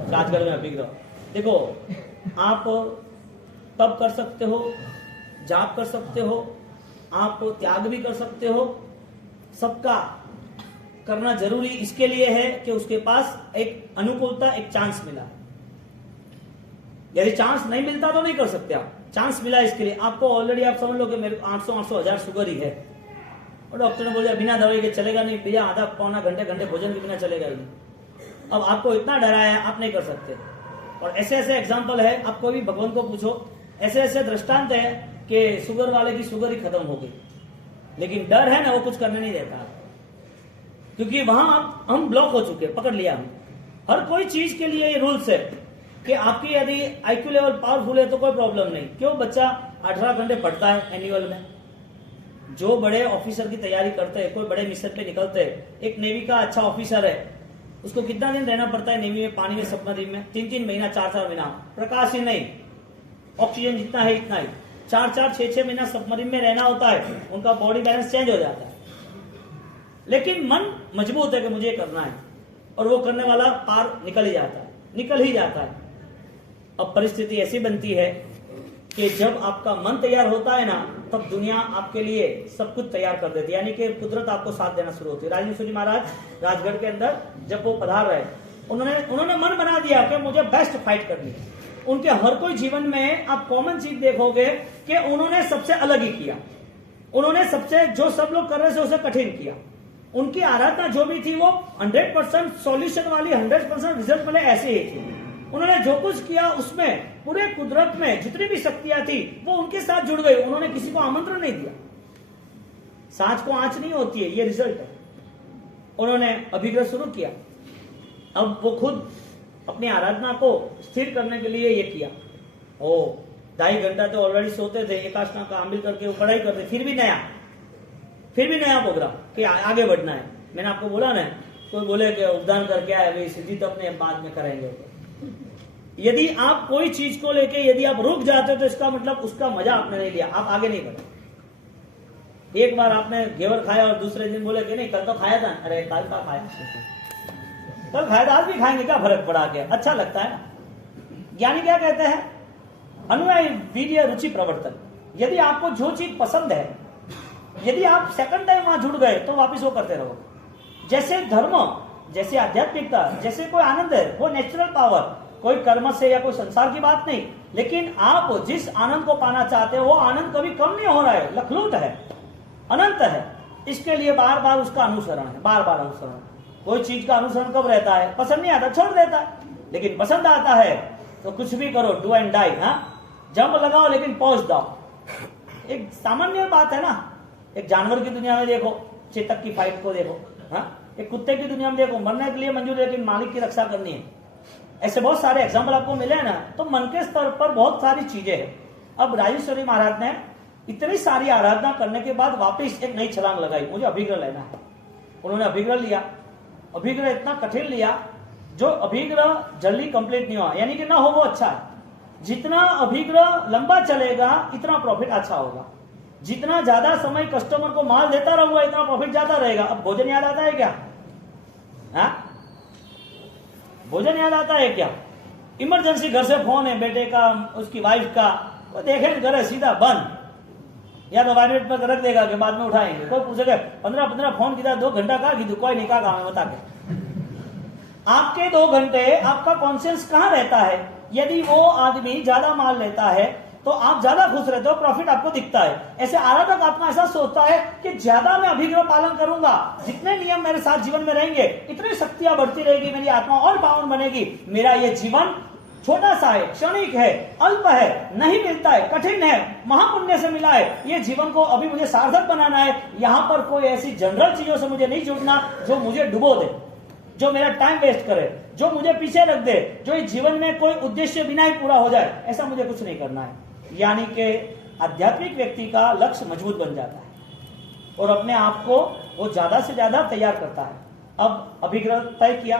राजगढ़ में अभिग्रह। देखो, आप तप कर सकते हो, जाप कर सकते हो, आप त्याग भी कर सकते हो, सबका करना जरूरी इसके लिए है कि उसके पास एक अनुकूलता, एक चांस मिला। यदि चांस नहीं मिलता तो नहीं कर सकते आप, चांस मिला इसके लिए। आपको ऑलरेडी आप समझ लो कि मेरे 800-1000 शुगर ही है और डॉक्टर ने बोला बिना दवाई के चलेगा नहीं भैया, आधा पौना घंटे भोजन के बिना चलेगा ही नहीं। अब आपको इतना डराया, आप नहीं कर सकते। और ऐसे ऐसे एग्जाम्पल है, आप कोई भी भगवान को पूछो, ऐसे ऐसे दृष्टांत है कि शुगर वाले की शुगर ही खत्म हो गई, लेकिन डर है ना, वो कुछ करने नहीं देता, क्योंकि वहां हम ब्लॉक हो चुके, पकड़ लिया हम। हर कोई चीज के लिए ये रूल्स है कि आपकी यदि आईक्यू लेवल पावरफुल है तो कोई प्रॉब्लम नहीं। क्यों? बच्चा 18 घंटे पढ़ता है एनुअल में, जो बड़े ऑफिसर की तैयारी करते हैं, कोई बड़े मिशन पे निकलते हैं, एक नेवी का अच्छा ऑफिसर है, उसको कितना दिन रहना पड़ता है नेवी में, पानी में, सबमरीन में? 3-3 महीना, 4-4 महीना, प्रकाश ही नहीं, ऑक्सीजन जितना है इतना ही, 4-4, 6-6 महीना सबमरीन में रहना होता है, उनका बॉडी बैलेंस चेंज हो जाता है। लेकिन मन मजबूत है कि मुझे करना है, और वो करने वाला पार निकल ही जाता है। अब परिस्थिति ऐसी बनती है कि जब आपका मन तैयार होता है ना, तब दुनिया आपके लिए सब कुछ तैयार कर देती है, यानी कि कुदरत आपको साथ देना शुरू होती है। राजेश्वरी महाराज राजगढ़ के अंदर जब वो पधार रहे, उन्होंने मन बना दिया कि मुझे बेस्ट फाइट करनी है। उनके हर कोई जीवन में आप कॉमन चीज देखोगे कि उन्होंने सबसे अलग ही किया, उन्होंने सबसे, जो सब लोग कर रहे थे उसे कठिन किया। उनकी आराधना जो भी थी वो 100% सॉल्यूशन वाली, 100% रिजल्ट वाले ऐसे ही थी। उन्होंने जो कुछ किया उसमें पूरे कुदरत में जितनी भी शक्तियां थी वो उनके साथ जुड़ गई, उन्होंने किसी को आमंत्रण नहीं दिया। सांच को आंच नहीं होती है, ये रिजल्ट है। उन्होंने अभिग्रह शुरू किया, अब वो खुद अपनी आराधना को स्थिर करने के लिए ये किया। 2.5 घंटा तो ऑलरेडी सोते थे, एकाष्टा का आमिल करके वो पढ़ाई करते, फिर भी नया प्रोग्राम कि आगे बढ़ना है। मैंने आपको बोला ना, कोई बोले कि उपदान करके आए, भाई सिद्धि तो अपने बाद में करेंगे। यदि आप कोई चीज को लेके यदि आप रुक जाते हो तो इसका मतलब उसका मजा आपने नहीं लिया, आप आगे नहीं बढ़े। एक बार आपने घेवर खाया और दूसरे दिन बोले कि नहीं कल तो खाया था, अरे कल का खाया, कल खाया था, आज भी खाएंगे, क्या फर्क पड़ा गया? अच्छा लगता है ना। ज्ञानी क्या कहते हैं? अनुयायी वीर्य रुचि प्रवर्तन। यदि आपको जो चीज पसंद है, यदि आप सेकंड टाइम वहां जुड़ गए तो वापिस वो करते रहो। जैसे धर्म, जैसे आध्यात्मिकता, जैसे कोई आनंद है, वो नेचुरल पावर, कोई कर्म से या कोई संसार की बात नहीं, लेकिन आप जिस आनंद को पाना चाहते हो वो आनंद कभी कम नहीं हो रहा है, लखलूट है, अनंत है। इसके लिए बार बार उसका अनुसरण है, बार बार अनुसरण। कोई चीज का अनुसरण कब रहता है? पसंद नहीं आता छोड़ देता है, लेकिन पसंद आता है तो कुछ भी करो, डू एंड डाई, जंप लगाओ लेकिन पहुंच जाओ। एक सामान्य बात है ना। एक जानवर की दुनिया में देखो, चेतक की फाइट को देखो, एक कुत्ते की दुनिया में देखो, मरने के लिए मंजूर है लेकिन मालिक की रक्षा करनी है। ऐसे बहुत सारे एग्जाम्पल आपको मिले हैं ना। तो मन के स्तर पर बहुत सारी चीजें हैं। अब राजेश्वरी महाराज ने इतनी सारी आराधना करने के बाद वापस एक नई छलांग लगाई, मुझे अभिग्रह लेना है। उन्होंने अभिग्रह लिया, अभिग्रह इतना कठिन लिया, जो अभिग्रह जल्दी कंप्लीट नहीं हुआ, यानी कि ना हो वो अच्छा है। जितना अभिग्रह लंबा चलेगा इतना प्रॉफिट अच्छा होगा, जितना ज्यादा समय कस्टमर को माल देता रहूंगा इतना प्रॉफिट ज्यादा रहेगा। अब भोजन याद आता है क्या? भोजन याद आता है क्या? इमरजेंसी घर से फोन है बेटे का, उसकी वाइफ का, वो देखे घर है सीधा बंद, या तो वाइब्रेट पर रख देगा कि बाद में उठाएंगे। कोई पूछेगा 15 फोन किया, 2 घंटा का की कोई नहीं का काम है बता के। आपके 2 घंटे आपका कॉन्शियस कहां रहता है? यदि वो आदमी ज्यादा माल लेता है तो आप ज्यादा खुश रहते हो, प्रॉफिट आपको दिखता है। ऐसे आराधक आत्मा ऐसा सोचता है कि ज्यादा मैं अभिग्रह पालन करूंगा, जितने नियम मेरे साथ जीवन में रहेंगे इतनी शक्तियां बढ़ती रहेगी, मेरी आत्मा और पावन बनेगी, मेरा ये जीवन छोटा सा है, क्षणिक है, अल्प है, नहीं मिलता है, कठिन है, महापुण्य से मिला है, ये जीवन को अभी मुझे सार्थक बनाना है। यहाँ पर कोई ऐसी जनरल चीजों से मुझे नहीं जुड़ना जो मुझे डुबो दे, जो मेरा टाइम वेस्ट करे, जो मुझे पीछे रख दे, जो इस जीवन में कोई उद्देश्य बिना ही पूरा हो जाए, ऐसा मुझे कुछ नहीं करना है। यानी कि आध्यात्मिक व्यक्ति का लक्ष्य मजबूत बन जाता है और अपने आप को वो ज्यादा से ज्यादा तैयार करता है। अब अभिग्रह तय किया,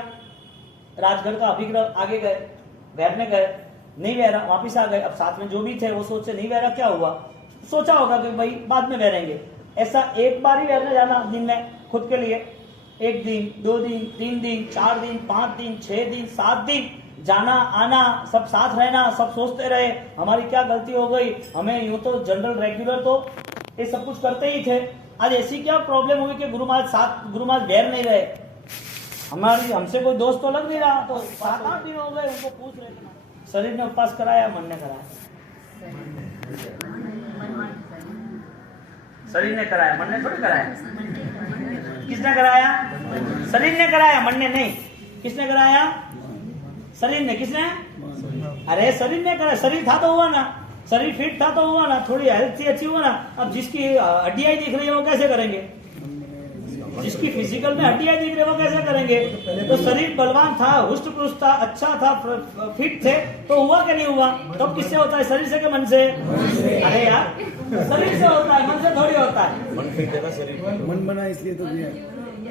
राजगढ़ का अभिग्रह, आगे गए, बैठने गए, नहीं बहरा, वापिस आ गए। अब साथ में जो भी थे वो सोचे नहीं बहरा, क्या हुआ, सोचा होगा कि भाई बाद में बहरेंगे। ऐसा एक बार ही बहरने जाना दिन में खुद के लिए, 1 दिन, 2 दिन, 3 दिन, 4 दिन, 5 दिन, 6 दिन, 7 दिन, जाना आना, सब साथ रहना, सब सोचते रहे हमारी क्या गलती हो गई, हमें यूं तो जनरल रेगुलर तो ये सब कुछ करते ही थे, आज ऐसी क्या प्रॉब्लम हुई कि गुरु महाराज बैर नहीं रहे, हमसे कोई दोस्त तो लग नहीं रहा। तो 7-8 दिन हो गए, उनको पूछ रहे थे। शरीर ने उपवास कराया, मन ने कराया, शरीर ने कराया, मन ने थोड़ी कराया। किसने कराया? शरीर ने कराया, मन ने नहीं। किसने कराया? शरीर ने। किसने? अरे शरीर ने कराया, शरीर था तो हुआ ना, शरीर फिट था तो हुआ ना, थोड़ी हेल्थ अच्छी हुआ ना। अब जिसकी हड्डियां दिख रही है वो कैसे करेंगे? जिसकी फिजिकल में हड्डियां दिख रही है वो कैसे करेंगे? तो शरीर बलवान था, हुष्ट पुष्ट था, अच्छा था, फिट थे, तो हुआ कि नहीं हुआ? तो किससे होता है? शरीर से कि मन से? अरे यार शरीर से होता है, मन से थोड़ी होता है। मन फिट है ना, शरीर मन बना इसलिए तो दिया।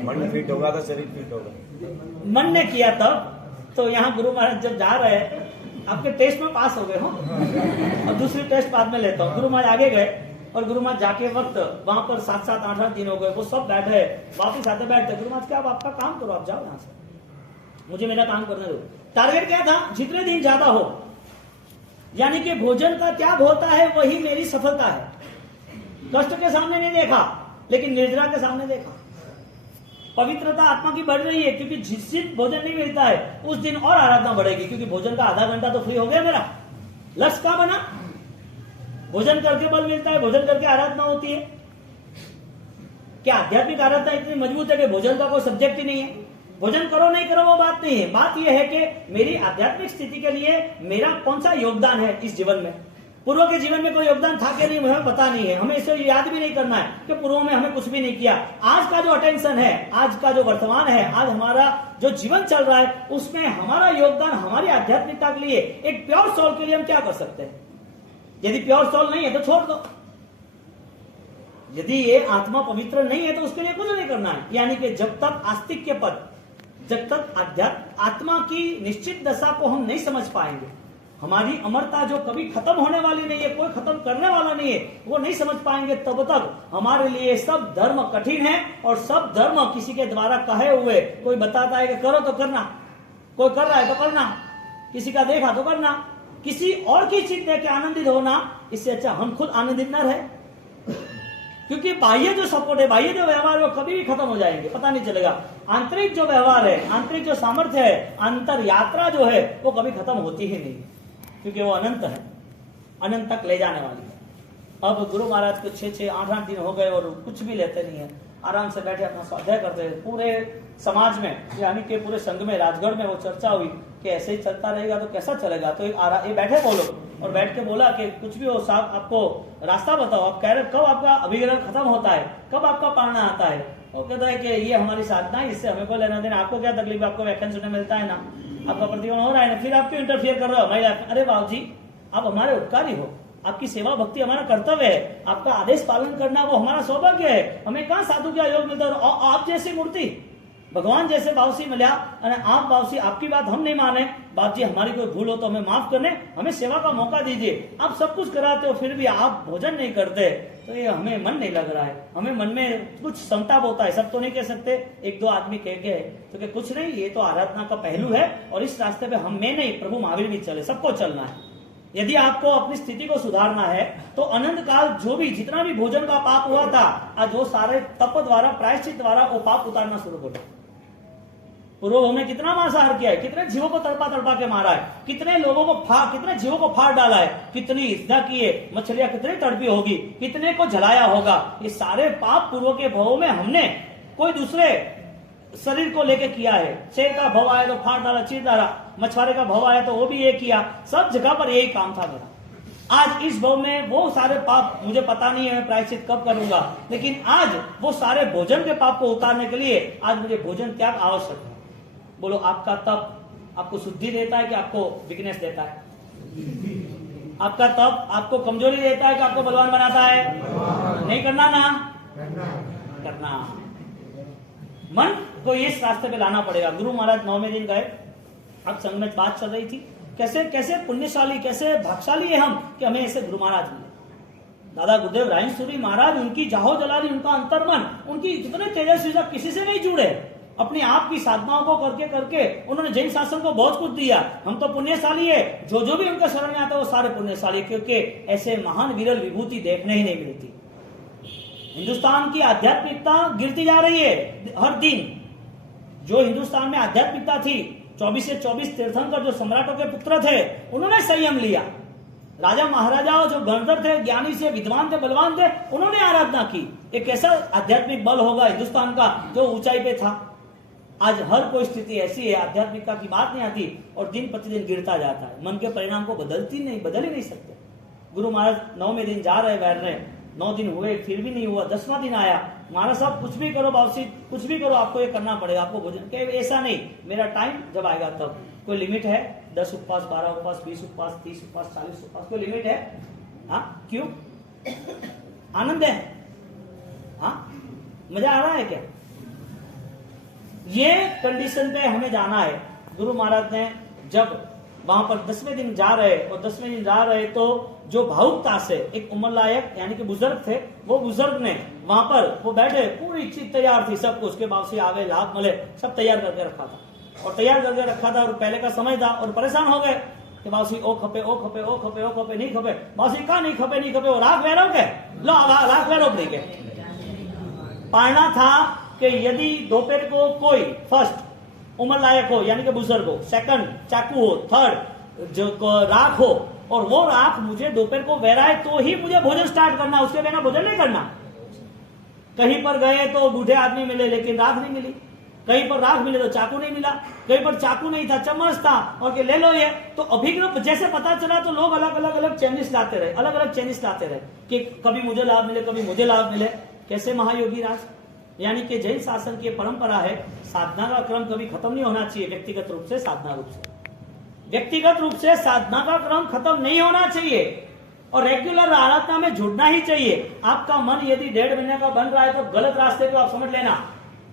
मन फिट होगा तो शरीर फिट होगा। मन ने किया तब तो यहाँ गुरु महाराज जब जा रहे, आपके टेस्ट में पास हो गए हो और दूसरी टेस्ट बाद में लेता हूँ। गुरु महाराज आगे गए और गुरु महाराज जाके वक्त वहां पर 7-7, 8-8 दिन हो गए, वो सब बैठे, वापिस आते बैठते, गुरु महाराज क्या आप आपका काम करो, आप जाओ यहाँ से, मुझे मेरा काम करने दो। टारगेट क्या था? जितने दिन ज्यादा हो, यानी कि भोजन का त्याग होता है वही मेरी सफलता है। कष्ट के सामने नहीं देखा, लेकिन निर्जरा के सामने देखा। पवित्रता आत्मा की बढ़ रही है, क्योंकि जिस दिन भोजन नहीं मिलता है उस दिन और आराधना बढ़ेगी, क्योंकि भोजन का आधा घंटा तो फ्री हो गया मेरा। लक्ष्य क्या बना? भोजन करके बल मिलता है, भोजन करके आराधना होती है। क्या आध्यात्मिक आराधना इतनी मजबूत है कि भोजन का कोई सब्जेक्ट ही नहीं है? भोजन करो नहीं करो वो बात नहीं है, बात यह है कि मेरी आध्यात्मिक स्थिति के लिए मेरा कौन सा योगदान है इस जीवन में। पूर्व के जीवन में कोई योगदान था कि नहीं, हमें पता नहीं है, हमें इसे याद भी नहीं करना है कि पूर्व में हमें कुछ भी नहीं किया। आज का जो अटेंशन है, आज का जो वर्तमान है, आज हमारा जो जीवन चल रहा है, उसमें हमारा योगदान हमारी आध्यात्मिकता के लिए, एक प्योर सोल के लिए हम क्या कर सकते हैं? यदि प्योर सोल नहीं है तो छोड़ दो। यदि ये आत्मा पवित्र नहीं है तो उसके लिए कुछ नहीं करना है। यानी कि जब तक आस्तिक के पद, जब तक आत्मा की निश्चित दशा को हम नहीं समझ पाएंगे, हमारी अमरता जो कभी खत्म होने वाली नहीं है, कोई खत्म करने वाला नहीं है, वो नहीं समझ पाएंगे, तब तक हमारे लिए सब धर्म कठिन है। और सब धर्म किसी के द्वारा कहे हुए, कोई बताता है कि करो तो करना, कोई कर रहा है तो करना, किसी का देखा तो करना, किसी और की चीज देख के आनंदित होना, इससे अच्छा हम खुद आनंदित न रहे। क्योंकि बाह्य जो सपोर्ट है, बाह्य जो व्यवहार है, वो कभी भी खत्म हो जाएंगे, पता नहीं चलेगा। आंतरिक जो व्यवहार है, आंतरिक जो सामर्थ्य है, अंतर यात्रा जो है, वो कभी खत्म होती ही नहीं, क्योंकि वो अनंत है, अनंत तक ले जाने वाली है। अब गुरु महाराज को 6-6, 8-8 दिन हो गए और कुछ भी लेते नहीं है, आराम से बैठे अपना स्वाध्याय करते हैं। पूरे समाज में, यानी कि पूरे संघ में, राजगढ़ में वो चर्चा हुई कि ऐसे ही चलता रहेगा तो कैसा चलेगा। तो ये बैठे बोलो, और बैठ के बोला कि कुछ भी हो साहब, आपको रास्ता बताओ, आप कह रहे कब आपका अभिग्रह खत्म होता है, कब आपका पारणा आता है? वो कहता है कि ये हमारी साधना है, इससे हमें कोई लेना देना, आपको क्या तकलीफ, आपको व्याख्यान सुनने मिलता है ना, आपका प्रतिबंध हो रहा है ना, फिर आप क्यों इंटरफियर कर रहे हो हमारी लाइफ में? अरे बाबू जी, आप हमारे उपकारी हो, आपकी सेवा भक्ति हमारा कर्तव्य है, आपका आदेश पालन करना वो हमारा सौभाग्य है। हमें कहाँ साधु का योग मिलता है? और आप जैसी मूर्ति, भगवान जैसे बावसी मिला, आप बावसी, आपकी बात हम नहीं माने, बाप जी हमारी कोई भूल हो तो हमें माफ करने, हमें सेवा का मौका दीजिए। आप सब कुछ कराते हो फिर भी आप भोजन नहीं करते, तो ये हमें मन नहीं लग रहा है, हमें मन में कुछ संताप होता है। सब तो नहीं कह सकते, 1-2 आदमी कह के तो क्या कुछ नहीं, ये तो आराधना का पहलू है और इस रास्ते पे हम में नहीं, प्रभु महावीर भी चले, सबको चलना है। यदि आपको अपनी स्थिति को सुधारना है तो अनंत काल जो भी जितना भी भोजन का पाप हुआ था, आज वो सारे तप द्वारा, प्रायश्चित द्वारा वो पाप उतारना शुरू करो। पूर्व हमने कितना मांसाहार किया है, कितने जीवों को तड़पा के मारा है, कितने लोगों को कितने जीवों को फाड़ डाला है, कितनी हिंसा की है, मछलियां कितनी तड़पी होगी, कितने को जलाया होगा। ये सारे पाप पूर्व के भवों में हमने कोई दूसरे शरीर को लेके किया है। शेर का भव आया तो फाड़ डाला, चीर डाला, मछुआरे का भाव आया तो वो भी ये किया, सब जगह पर यही काम था मेरा। आज इस भाव में वो सारे पाप, मुझे पता नहीं है मैं प्रायश्चित कब करूंगा, लेकिन आज वो सारे भोजन के पाप को उतारने के लिए आज मुझे भोजन त्याग आवश्यक है। बोलो, आपका तप आपको शुद्धि देता है कि आपको वीकनेस देता है? आपका तप आपको कमजोरी देता है कि आपको बलवान बनाता है? नहीं करना ना, करना। मन को इस रास्ते पे लाना पड़ेगा। गुरु महाराज 9वें दिन गए, अब संग में बात चल रही थी, कैसे कैसे पुण्यशाली, कैसे भाग्यशाली है हम कि हमें ऐसे गुरु महाराज मिले। दादा गुरुदेव रायसुरी महाराज, उनकी जाहो जलाली, उनका अंतर्मन, उनकी जितने तेजस्वी, किसी से नहीं जुड़े, अपने आप की साधनाओं को करके करके उन्होंने जैन शासन को बहुत कुछ दिया। हम तो पुण्यशाली है, जो भी उनके शरण में आता है वो सारे पुण्यशाली, क्योंकि ऐसे महान विरल विभूति देखने ही नहीं मिलती। हिंदुस्तान की आध्यात्मिकता गिरती जा रही है हर दिन। जो हिंदुस्तान में आध्यात्मिकता थी, 24 से 24 तीर्थंकर जो सम्राटों के पुत्र थे, उन्होंने संयम लिया। राजा महाराजाओं जो गणधर थे, ज्ञानी से विद्वान थे, बलवान थे, उन्होंने आराधना की। एक ऐसा आध्यात्मिक बल होगा हिंदुस्तान का जो ऊंचाई पे था। आज हर कोई स्थिति ऐसी है, आध्यात्मिकता की बात नहीं आती और दिन प्रतिदिन गिरता जाता है। मन के परिणाम को बदल ही नहीं सकते। गुरु महाराज 9वें दिन जा रहे बैठने, 9 दिन हुए फिर भी नहीं हुआ। 10वां दिन आया, महाराज साहब कुछ भी करो बाबूजी, कुछ भी करो, आपको ये करना पड़ेगा, आपको भोजन। ऐसा नहीं, मेरा टाइम जब आएगा तब। कोई लिमिट है? 10 उपवास, 12 उपवास, 20 उपवास, 30 उपवास, 40 उपवास, कोई लिमिट है? हाँ, क्यों? आनंद है, हाँ, मजा आ रहा है क्या? ये कंडीशन पे हमें जाना है। गुरु महाराज ने जब वहां पर 10वें दिन जा रहे तो जो भावुकता से एक उम्र लायक यानी कि बुजुर्ग थे, वो बुजुर्ग ने वहां पर वो बैठे, पूरी चीज तैयार थी, सब कुछ के बावसी आवे लाभ मिले, सब तैयार करके रखा था और पहले का समय था और परेशान हो गए कि बावसी ओ खपे नहीं खपे, बावसी का नहीं खपे, वो राख वैरोग है, लो राख वैरोग नहीं के पाना था कि यदि दोपहर को कोई फर्स्ट उम्र लायक हो यानी कि बुजुर्ग हो, सेकंड चाकू हो, थर्ड जो राख हो, और वो राख मुझे दोपहर को वैराए तो ही मुझे भोजन स्टार्ट करना, उसके बिना भोजन नहीं करना। कहीं पर गए तो बूढ़े आदमी मिले लेकिन राख नहीं मिली, कहीं पर राख मिले तो चाकू नहीं मिला, कहीं पर चाकू नहीं था, चम्मच था और के ले लो ये। तो अभिज्ञ जैसे पता चला तो लोग अलग चेंजेस लाते रहे कि कभी मुझे लाभ मिले, कभी मुझे लाभ मिले। कैसे महायोगी राज, यानी कि जैन शासन की परंपरा है, साधना का क्रम कभी खत्म नहीं होना चाहिए। व्यक्तिगत रूप से साधना का क्रम खत्म नहीं होना चाहिए और रेगुलर आराधना में जुड़ना ही चाहिए। आपका मन यदि 1.5 महीने का बन रहा है तो गलत रास्ते को आप समझ लेना।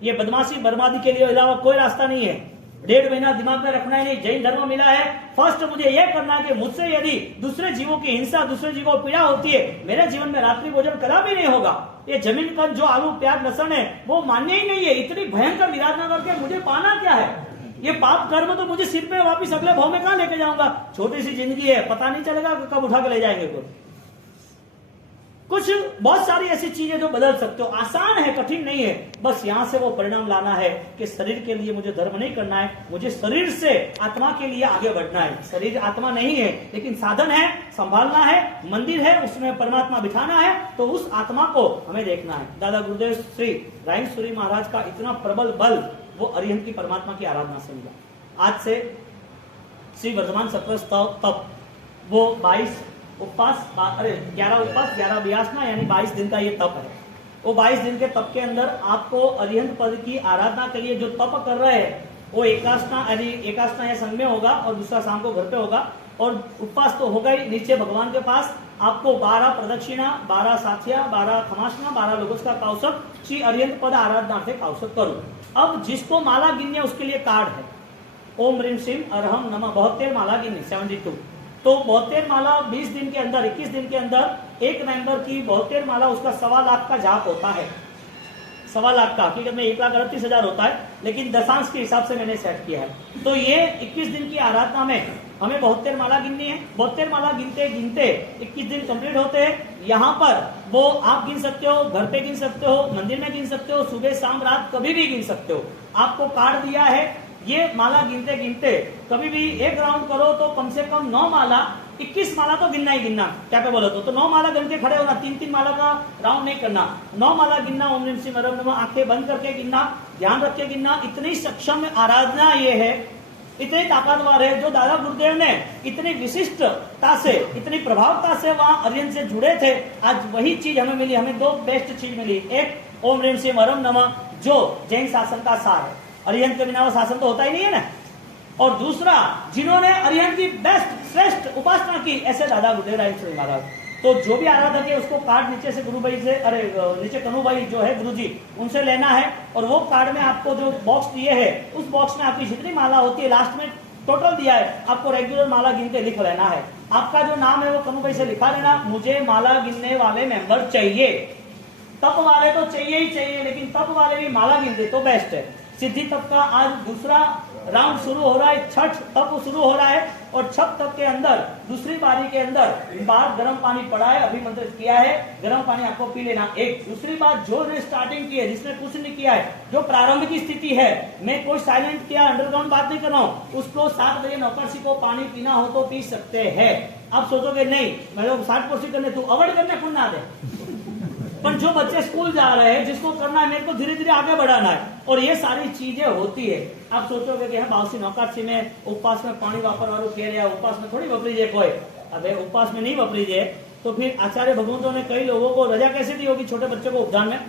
ये बदमाशी बर्बादी के लिए अलावा कोई रास्ता नहीं है। 1.5 महीना दिमाग में रखना ही नहीं। जैन धर्म मिला है, फर्स्ट मुझे यह करना है कि मुझसे यदि दूसरे जीवों की हिंसा, दूसरे जीवों को पीड़ा होती है, मेरे जीवन में रात्रि भोजन कदापि नहीं होगा। ये जमीन का जो आलू प्याज लहसुन है वो मान्य ही नहीं है। इतनी भयंकर विराधना करके मुझे पाना क्या है? ये पाप कर्म तो मुझे सिर पे वापिस अगले भाव में कहां लेके जाऊंगा? छोटी सी जिंदगी है, पता नहीं चलेगा कब उठा के ले जाएंगे। कुछ बहुत सारी ऐसी चीजें जो बदल सकते हो, आसान है, कठिन नहीं है। बस यहां से वो परिणाम लाना है कि शरीर के लिए मुझे धर्म नहीं करना है, मुझे शरीर से आत्मा के लिए आगे बढ़ना है। शरीर आत्मा नहीं है लेकिन साधन है, संभालना है, मंदिर है, उसमें परमात्मा बिठाना है, तो उस आत्मा को हमें देखना है। दादा गुरुदेव श्री रायसुरी महाराज का इतना प्रबल बल वो अरिहंत की परमात्मा की आराधना से मिला। आज से श्री वर्धमान सत्र तप वो 22 उपवास 11 उपवास 11 व्यासना यानी 22 दिन का ये तप है। वो 22 दिन के तप के अंदर आपको अरिहंत पद की आराधना के लिए जो तप कर रहे हैं वो एकासना या संग में होगा और दूसरा शाम को घर पे होगा। और उपवास तो होगा ही, नीचे भगवान के पास आपको 12 प्रदक्षिणा, 12 साथिया, 12 खमासना, 12 लोगों का कौशक श्री अरिहंत पद आराधना से कौशक करो। अब जिसको माला गिनने उसके लिए कार्ड है, ओम ह्रीम श्रीम अरहम नमः 72 माला गिननी 72। तो 72 माला 20 दिन के अंदर, 21 दिन के अंदर 1 नवंबर की 72 माला, उसका 1.25 लाख का जाप होता है। 1.25 लाख का, हकीकत में 1,38,000 होता है, लेकिन दशांश के हिसाब से मैंने सेट किया है। तो ये 21 दिन की आराधना में हमें 72 माला गिननी है। 72 माला गिनते गिनते 21 दिन कंप्लीट होते हैं। यहाँ पर वो आप गिन सकते हो, घर पे गिन सकते हो, मंदिर में गिन सकते हो, सुबह शाम रात कभी भी गिन सकते हो। आपको कार्ड दिया है, ये माला गिनते गिनते कभी भी एक राउंड करो तो कम से कम 9 माला, 21 माला तो गिनना ही गिनना, क्या पे बोलो तो 9 माला गिन के खड़े होना, 3-3 माला का राउंड नहीं करना। 9 माला गिनना, ओम ह्रीम श्रीम अरहम नमः, आंखें बंद करके गिनना, ध्यान रख के गिनना। इतनी सक्षम आराधना ये है इतने ताकतवर है, जो दादा गुरुदेव ने इतनी विशिष्टता से, इतनी प्रभावता से वहां अर्यन से जुड़े थे, आज वही चीज हमें मिली। हमें दो बेस्ट चीज मिली, एक ओम ह्रीं श्रीं अरहम नमः जो जैन शासन का सार है, अर्यन के बिना वो शासन तो होता ही नहीं है ना, और दूसरा जिन्होंने अर्यन की बेस्ट श्रेष्ठ उपासना की, ऐसे दादा गुरुदेव राय श्री महाराज। तो जो भी आराधक है उसको कार्ड नीचे से गुरु भाई से, अरे नीचे कन्हू भाई जो है गुरुजी, उनसे लेना है, और वो कार्ड में आपको जो बॉक्स दिए है, उस बॉक्स में आपकी जितनी माला होती है, लास्ट में टोटल दिया है, आपको रेगुलर माला गिन के लिख लेना है। आपका जो नाम है वो कन्हू भाई से लिखा लेना, मुझे माला गिनने वाले मेंबर चाहिए। तप वाले तो चाहिए ही चाहिए, लेकिन तप वाले भी माला गिन दे तो बेस्ट है। सिद्धि तप का आज दूसरा राउंड शुरू हो रहा है, छठ तप शुरू हो रहा है, और छठ तप के अंदर दूसरी बारी के अंदर बार गर्म पानी पड़ा है, अभी मंत्र किया है, गर्म पानी आपको पी लेना। एक दूसरी बात, जो ने स्टार्टिंग की है, जिसने कुछ नहीं किया है, जो प्रारंभ की स्थिति है, मैं कोई साइलेंट किया अंडरग्राउंड बात नहीं कर रहा हूँ, उसको 7 बजे नौकरसी को पानी पीना हो तो पी सकते हैं। आप सोचोगे नहीं मैं 60% करने, तू अवॉइड करने खुद ना दे, पर जो बच्चे स्कूल जा रहे हैं, जिसको करना है, मेरे को धीरे धीरे आगे बढ़ाना है, और ये सारी चीजें होती है। आप सोचोगे कि बावसी नौकाशी में उपवास में पानी वापरवारू कह रहा है, उपवास में थोड़ी वपरीजे कोई, अबे उपवास में नहीं वपरीजे, तो फिर आचार्य भगवंतों ने कई लोगों को रजा कैसे दी होगी छोटे बच्चों को उपदान में?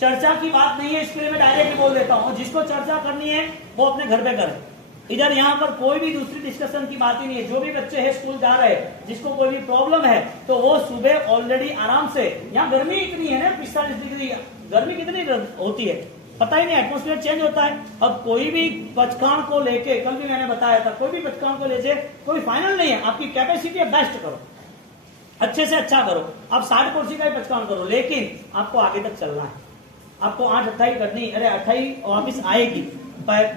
चर्चा की बात नहीं है, इसके लिए मैं डायरेक्ट बोल देता हूँ, जिसको चर्चा करनी है वो अपने घर पे करे। इधर यहाँ पर कोई भी दूसरी डिस्कशन की बात ही नहीं है। जो भी बच्चे हैं स्कूल जा रहे हैं, जिसको कोई भी प्रॉब्लम है, तो वो सुबह ऑलरेडी आराम से, यहाँ गर्मी इतनी है ना 45 डिग्री, गर्मी कितनी होती है पता ही नहीं, एटमोस्फेयर चेंज होता है। अब कोई भी बचकान को लेके, कल भी मैंने बताया था, कोई भी बचकान को लेके कोई फाइनल नहीं है, आपकी कैपेसिटी है, बेस्ट करो, अच्छे से अच्छा करो। आप 60 कुर्सी का ही बचकान करो, लेकिन आपको आगे तक चलना है। आपको 8 अट्ठाई करनी, अरे 28 वापिस आएगी,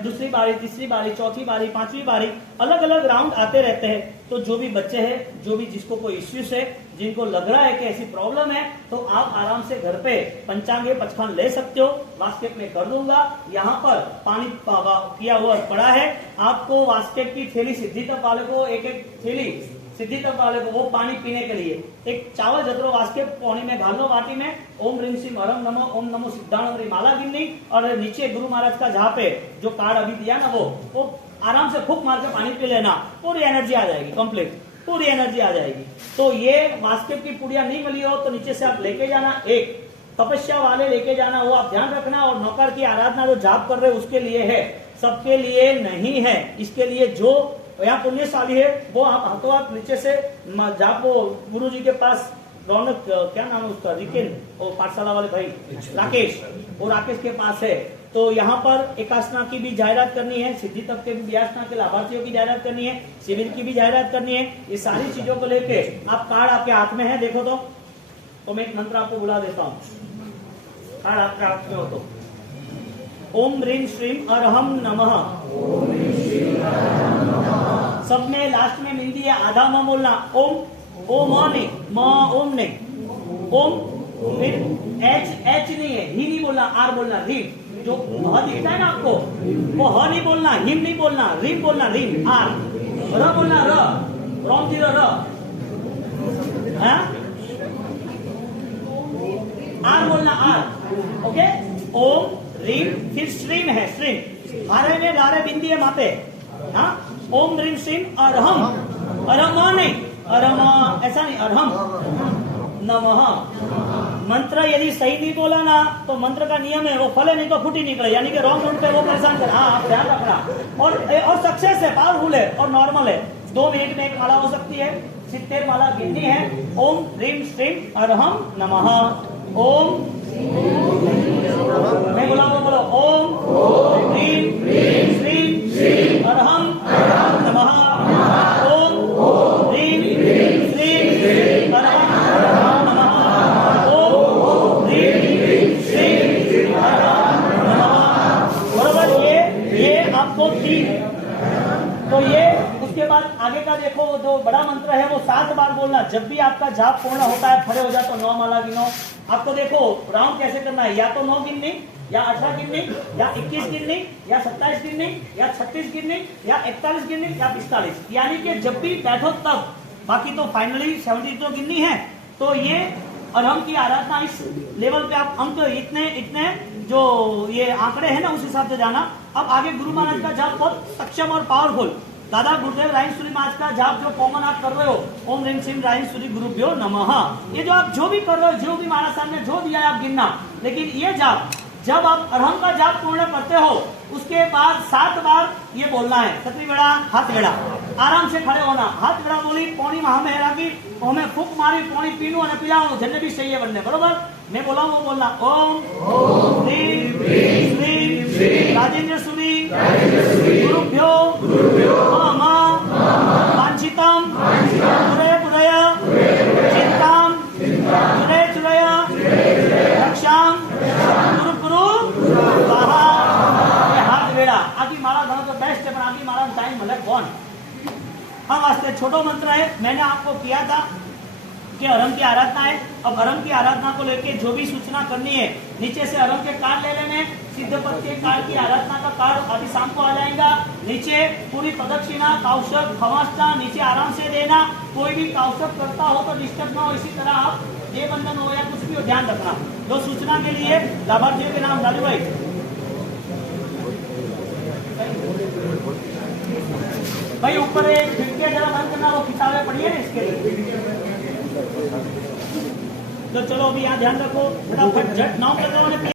दूसरी बारी, तीसरी बारी, चौथी बारी, 5वीं बारी, अलग अलग राउंड आते रहते हैं। तो जो भी बच्चे हैं, जो भी जिसको कोई इश्यूज है, जिनको लग रहा है कि ऐसी प्रॉब्लम है, तो आप आराम से घर पे पंचांगे पचखान ले सकते हो, वास्केट में कर दूंगा। यहाँ पर पानी किया हुआ पड़ा है, आपको वास्केट की थैली, सिद्धि तप वाले को एक थैली, सिद्धि तप वाले को वो पानी पीने के लिए एक चावल जतरो वास्के पानी में घाल लो, वाटी में ओम ह्रीं श्रीं अरहम नमः, ओम नमो सिद्धाणवरी माला गिननी, और नीचे गुरु महाराज का जहाँ पे जो कार्ड अभी दिया ना, वो आराम से फूक मार के पानी पी लेना, पूरी एनर्जी आ जाएगी, कंप्लीट पूरी एनर्जी आ जाएगी। तो ये वास्केट की पुड़िया नहीं मिली हो तो नीचे से आप लेके जाना, एक तपस्या वाले लेके जाना, वो आप ध्यान रखना। और नौकर की आराधना जो जाप कर रहे हो उसके लिए है, सबके लिए नहीं है। इसके लिए जो यहाँ पुण्यशाली है वो आप हाथों हाथ नीचे से जाप, वो गुरु जी के पास रौनक, क्या नाम है उसका, रिकेन, और पाठशाला वाले भाई राकेश, वो राकेश के पास है। तो यहाँ पर एकासना की भी जाहिरात करनी है, सिद्धि तप के भी व्यासना के लाभार्थियों की जाहिरात करनी है, शिविर की भी जाहिरात करनी है। ये सारी चीजों को लेके आप कार्ड आपके हाथ में है, देखो तो मैं एक मंत्र आपको बुला देता हूँ, कार्ड आपके हाथ में हो तो ओम ह्रीं श्रीं अरहम नमः। सब में लास्ट में मिल दिया, आधा म बोलना, ओम, ओ म नहीं, म ओम नहीं, ओम, फिर एच नहीं है, ही नहीं बोलना, आर बोलना, री, जो ह दिखता है ना आपको, वो ह नहीं बोलना, हिम नहीं बोलना, रीम बोलना, रीम, आर, र बोलना, र, रोम जीरो र, आर बोलना, आर, ओके। ओम ह्रीं, फिर श्रीम है, श्रीम हारे में लारे बिंदी है माते, हाँ, ओम ह्रीं श्रीं अरहम, अरहम नहीं, अरहम ऐसा नहीं, अरहम नमः। मंत्र यदि सही नहीं बोला ना तो मंत्र का नियम है वो फले नहीं तो फूटी निकले, यानी कि रॉन्ग रूट पे वो परेशान कर, हाँ आप ध्यान रखना। और सक्सेस है, पावरफुल है और नॉर्मल है। 2 मिनट में एक माला हो सकती है, 70 माला गिननी है। ओम ह्रीं श्रीं अरहम नमः। ओम, मैं बोलो ओम ह्रीं श्रीं अरहम नमः। ओम ह्रीं श्रीं अरहम नमः। ओम ह्रीं श्रीं अरहम नमः। बरोबर, ये आपको 3, तो ये उसके बाद आगे का देखो, जो बड़ा मंत्र है वो 7 बार बोलना। जब भी आपका जाप पूर्ण होता है, खड़े हो जाए तो 9 माला गिनो। आपको देखो राउंड कैसे करना है, या तो 9 गिननी, या 18 गिननी, या 21 गिननी, या 27 गिननी, या 36 गिननी, या 41 गिननी, या 45, यानी कि जब भी बैठो तब। बाकी तो फाइनली 70 तो गिननी है। तो ये अरहम की आराधना इस लेवल पे आप अंक इतने इतने जो ये आंकड़े हैं ना उस हिसाब से जाना। अब आगे गुरु महाराज का जाप बहुत सक्षम और पावरफुल। दादा गुरुदेव राइन सूरी महाराज का जाप जो कॉमन आप कर रहे हो, ओम ह्रीं श्रीं राइन सूरी गुरुभ्यो नमः, ये जो आप जो भी कर रहे हो, जो भी महाराज साहब ने जो दिया है आप गिनना। लेकिन ये जाप जब आप अरहम का जाप पूर्ण करते हो उसके बाद 7 बार ये बोलना है, सतरी बेड़ा हाथ बेड़ा, आराम से खड़े होना, हाथ बेड़ा बोली पौनी महामेरा की हमें फूक मारी पौनी पीनू और पिलाऊ जन्ने भी सही है बनने बरोबर। मैं बोला वो बोलना ओम ह्रीं श्रीं राजेंद्र सूरी गुरुभ्यो नमः वांछितम पुरय चिंताम चुरय रक्षाम आगे मारा घणो तो बेस्ट है, पर आगे मारा टाइम मिले कौन। हम वास्ते छोटो मंत्र है, मैंने आपको किया था कि अरहम की आराधना है। अब अरहम की आराधना को लेके जो भी सूचना करनी है नीचे से अरहम के कार्ड ले लेने, सिद्धपद के कार्ड की आराधना का कार्ड अभी शाम को आ जाएगा। नीचे पूरी प्रदक्षिणा काउशक खवास्ता नीचे आराम से देना, कोई भी काउशक करता हो तो डिस्टर्ब ना हो, इसी तरह आप ये बंधन हो या कुछ भी हो ध्यान रखना। दो सूचना के लिए लाभार्थियों के नाम लालू भाई भाई ऊपर एक खिड़की जरा बंद करना, वो किताबें पढ़ी है ना इसके लिए। तो चलो अभी यहाँ ध्यान रखो, फटाफट झट 9 तक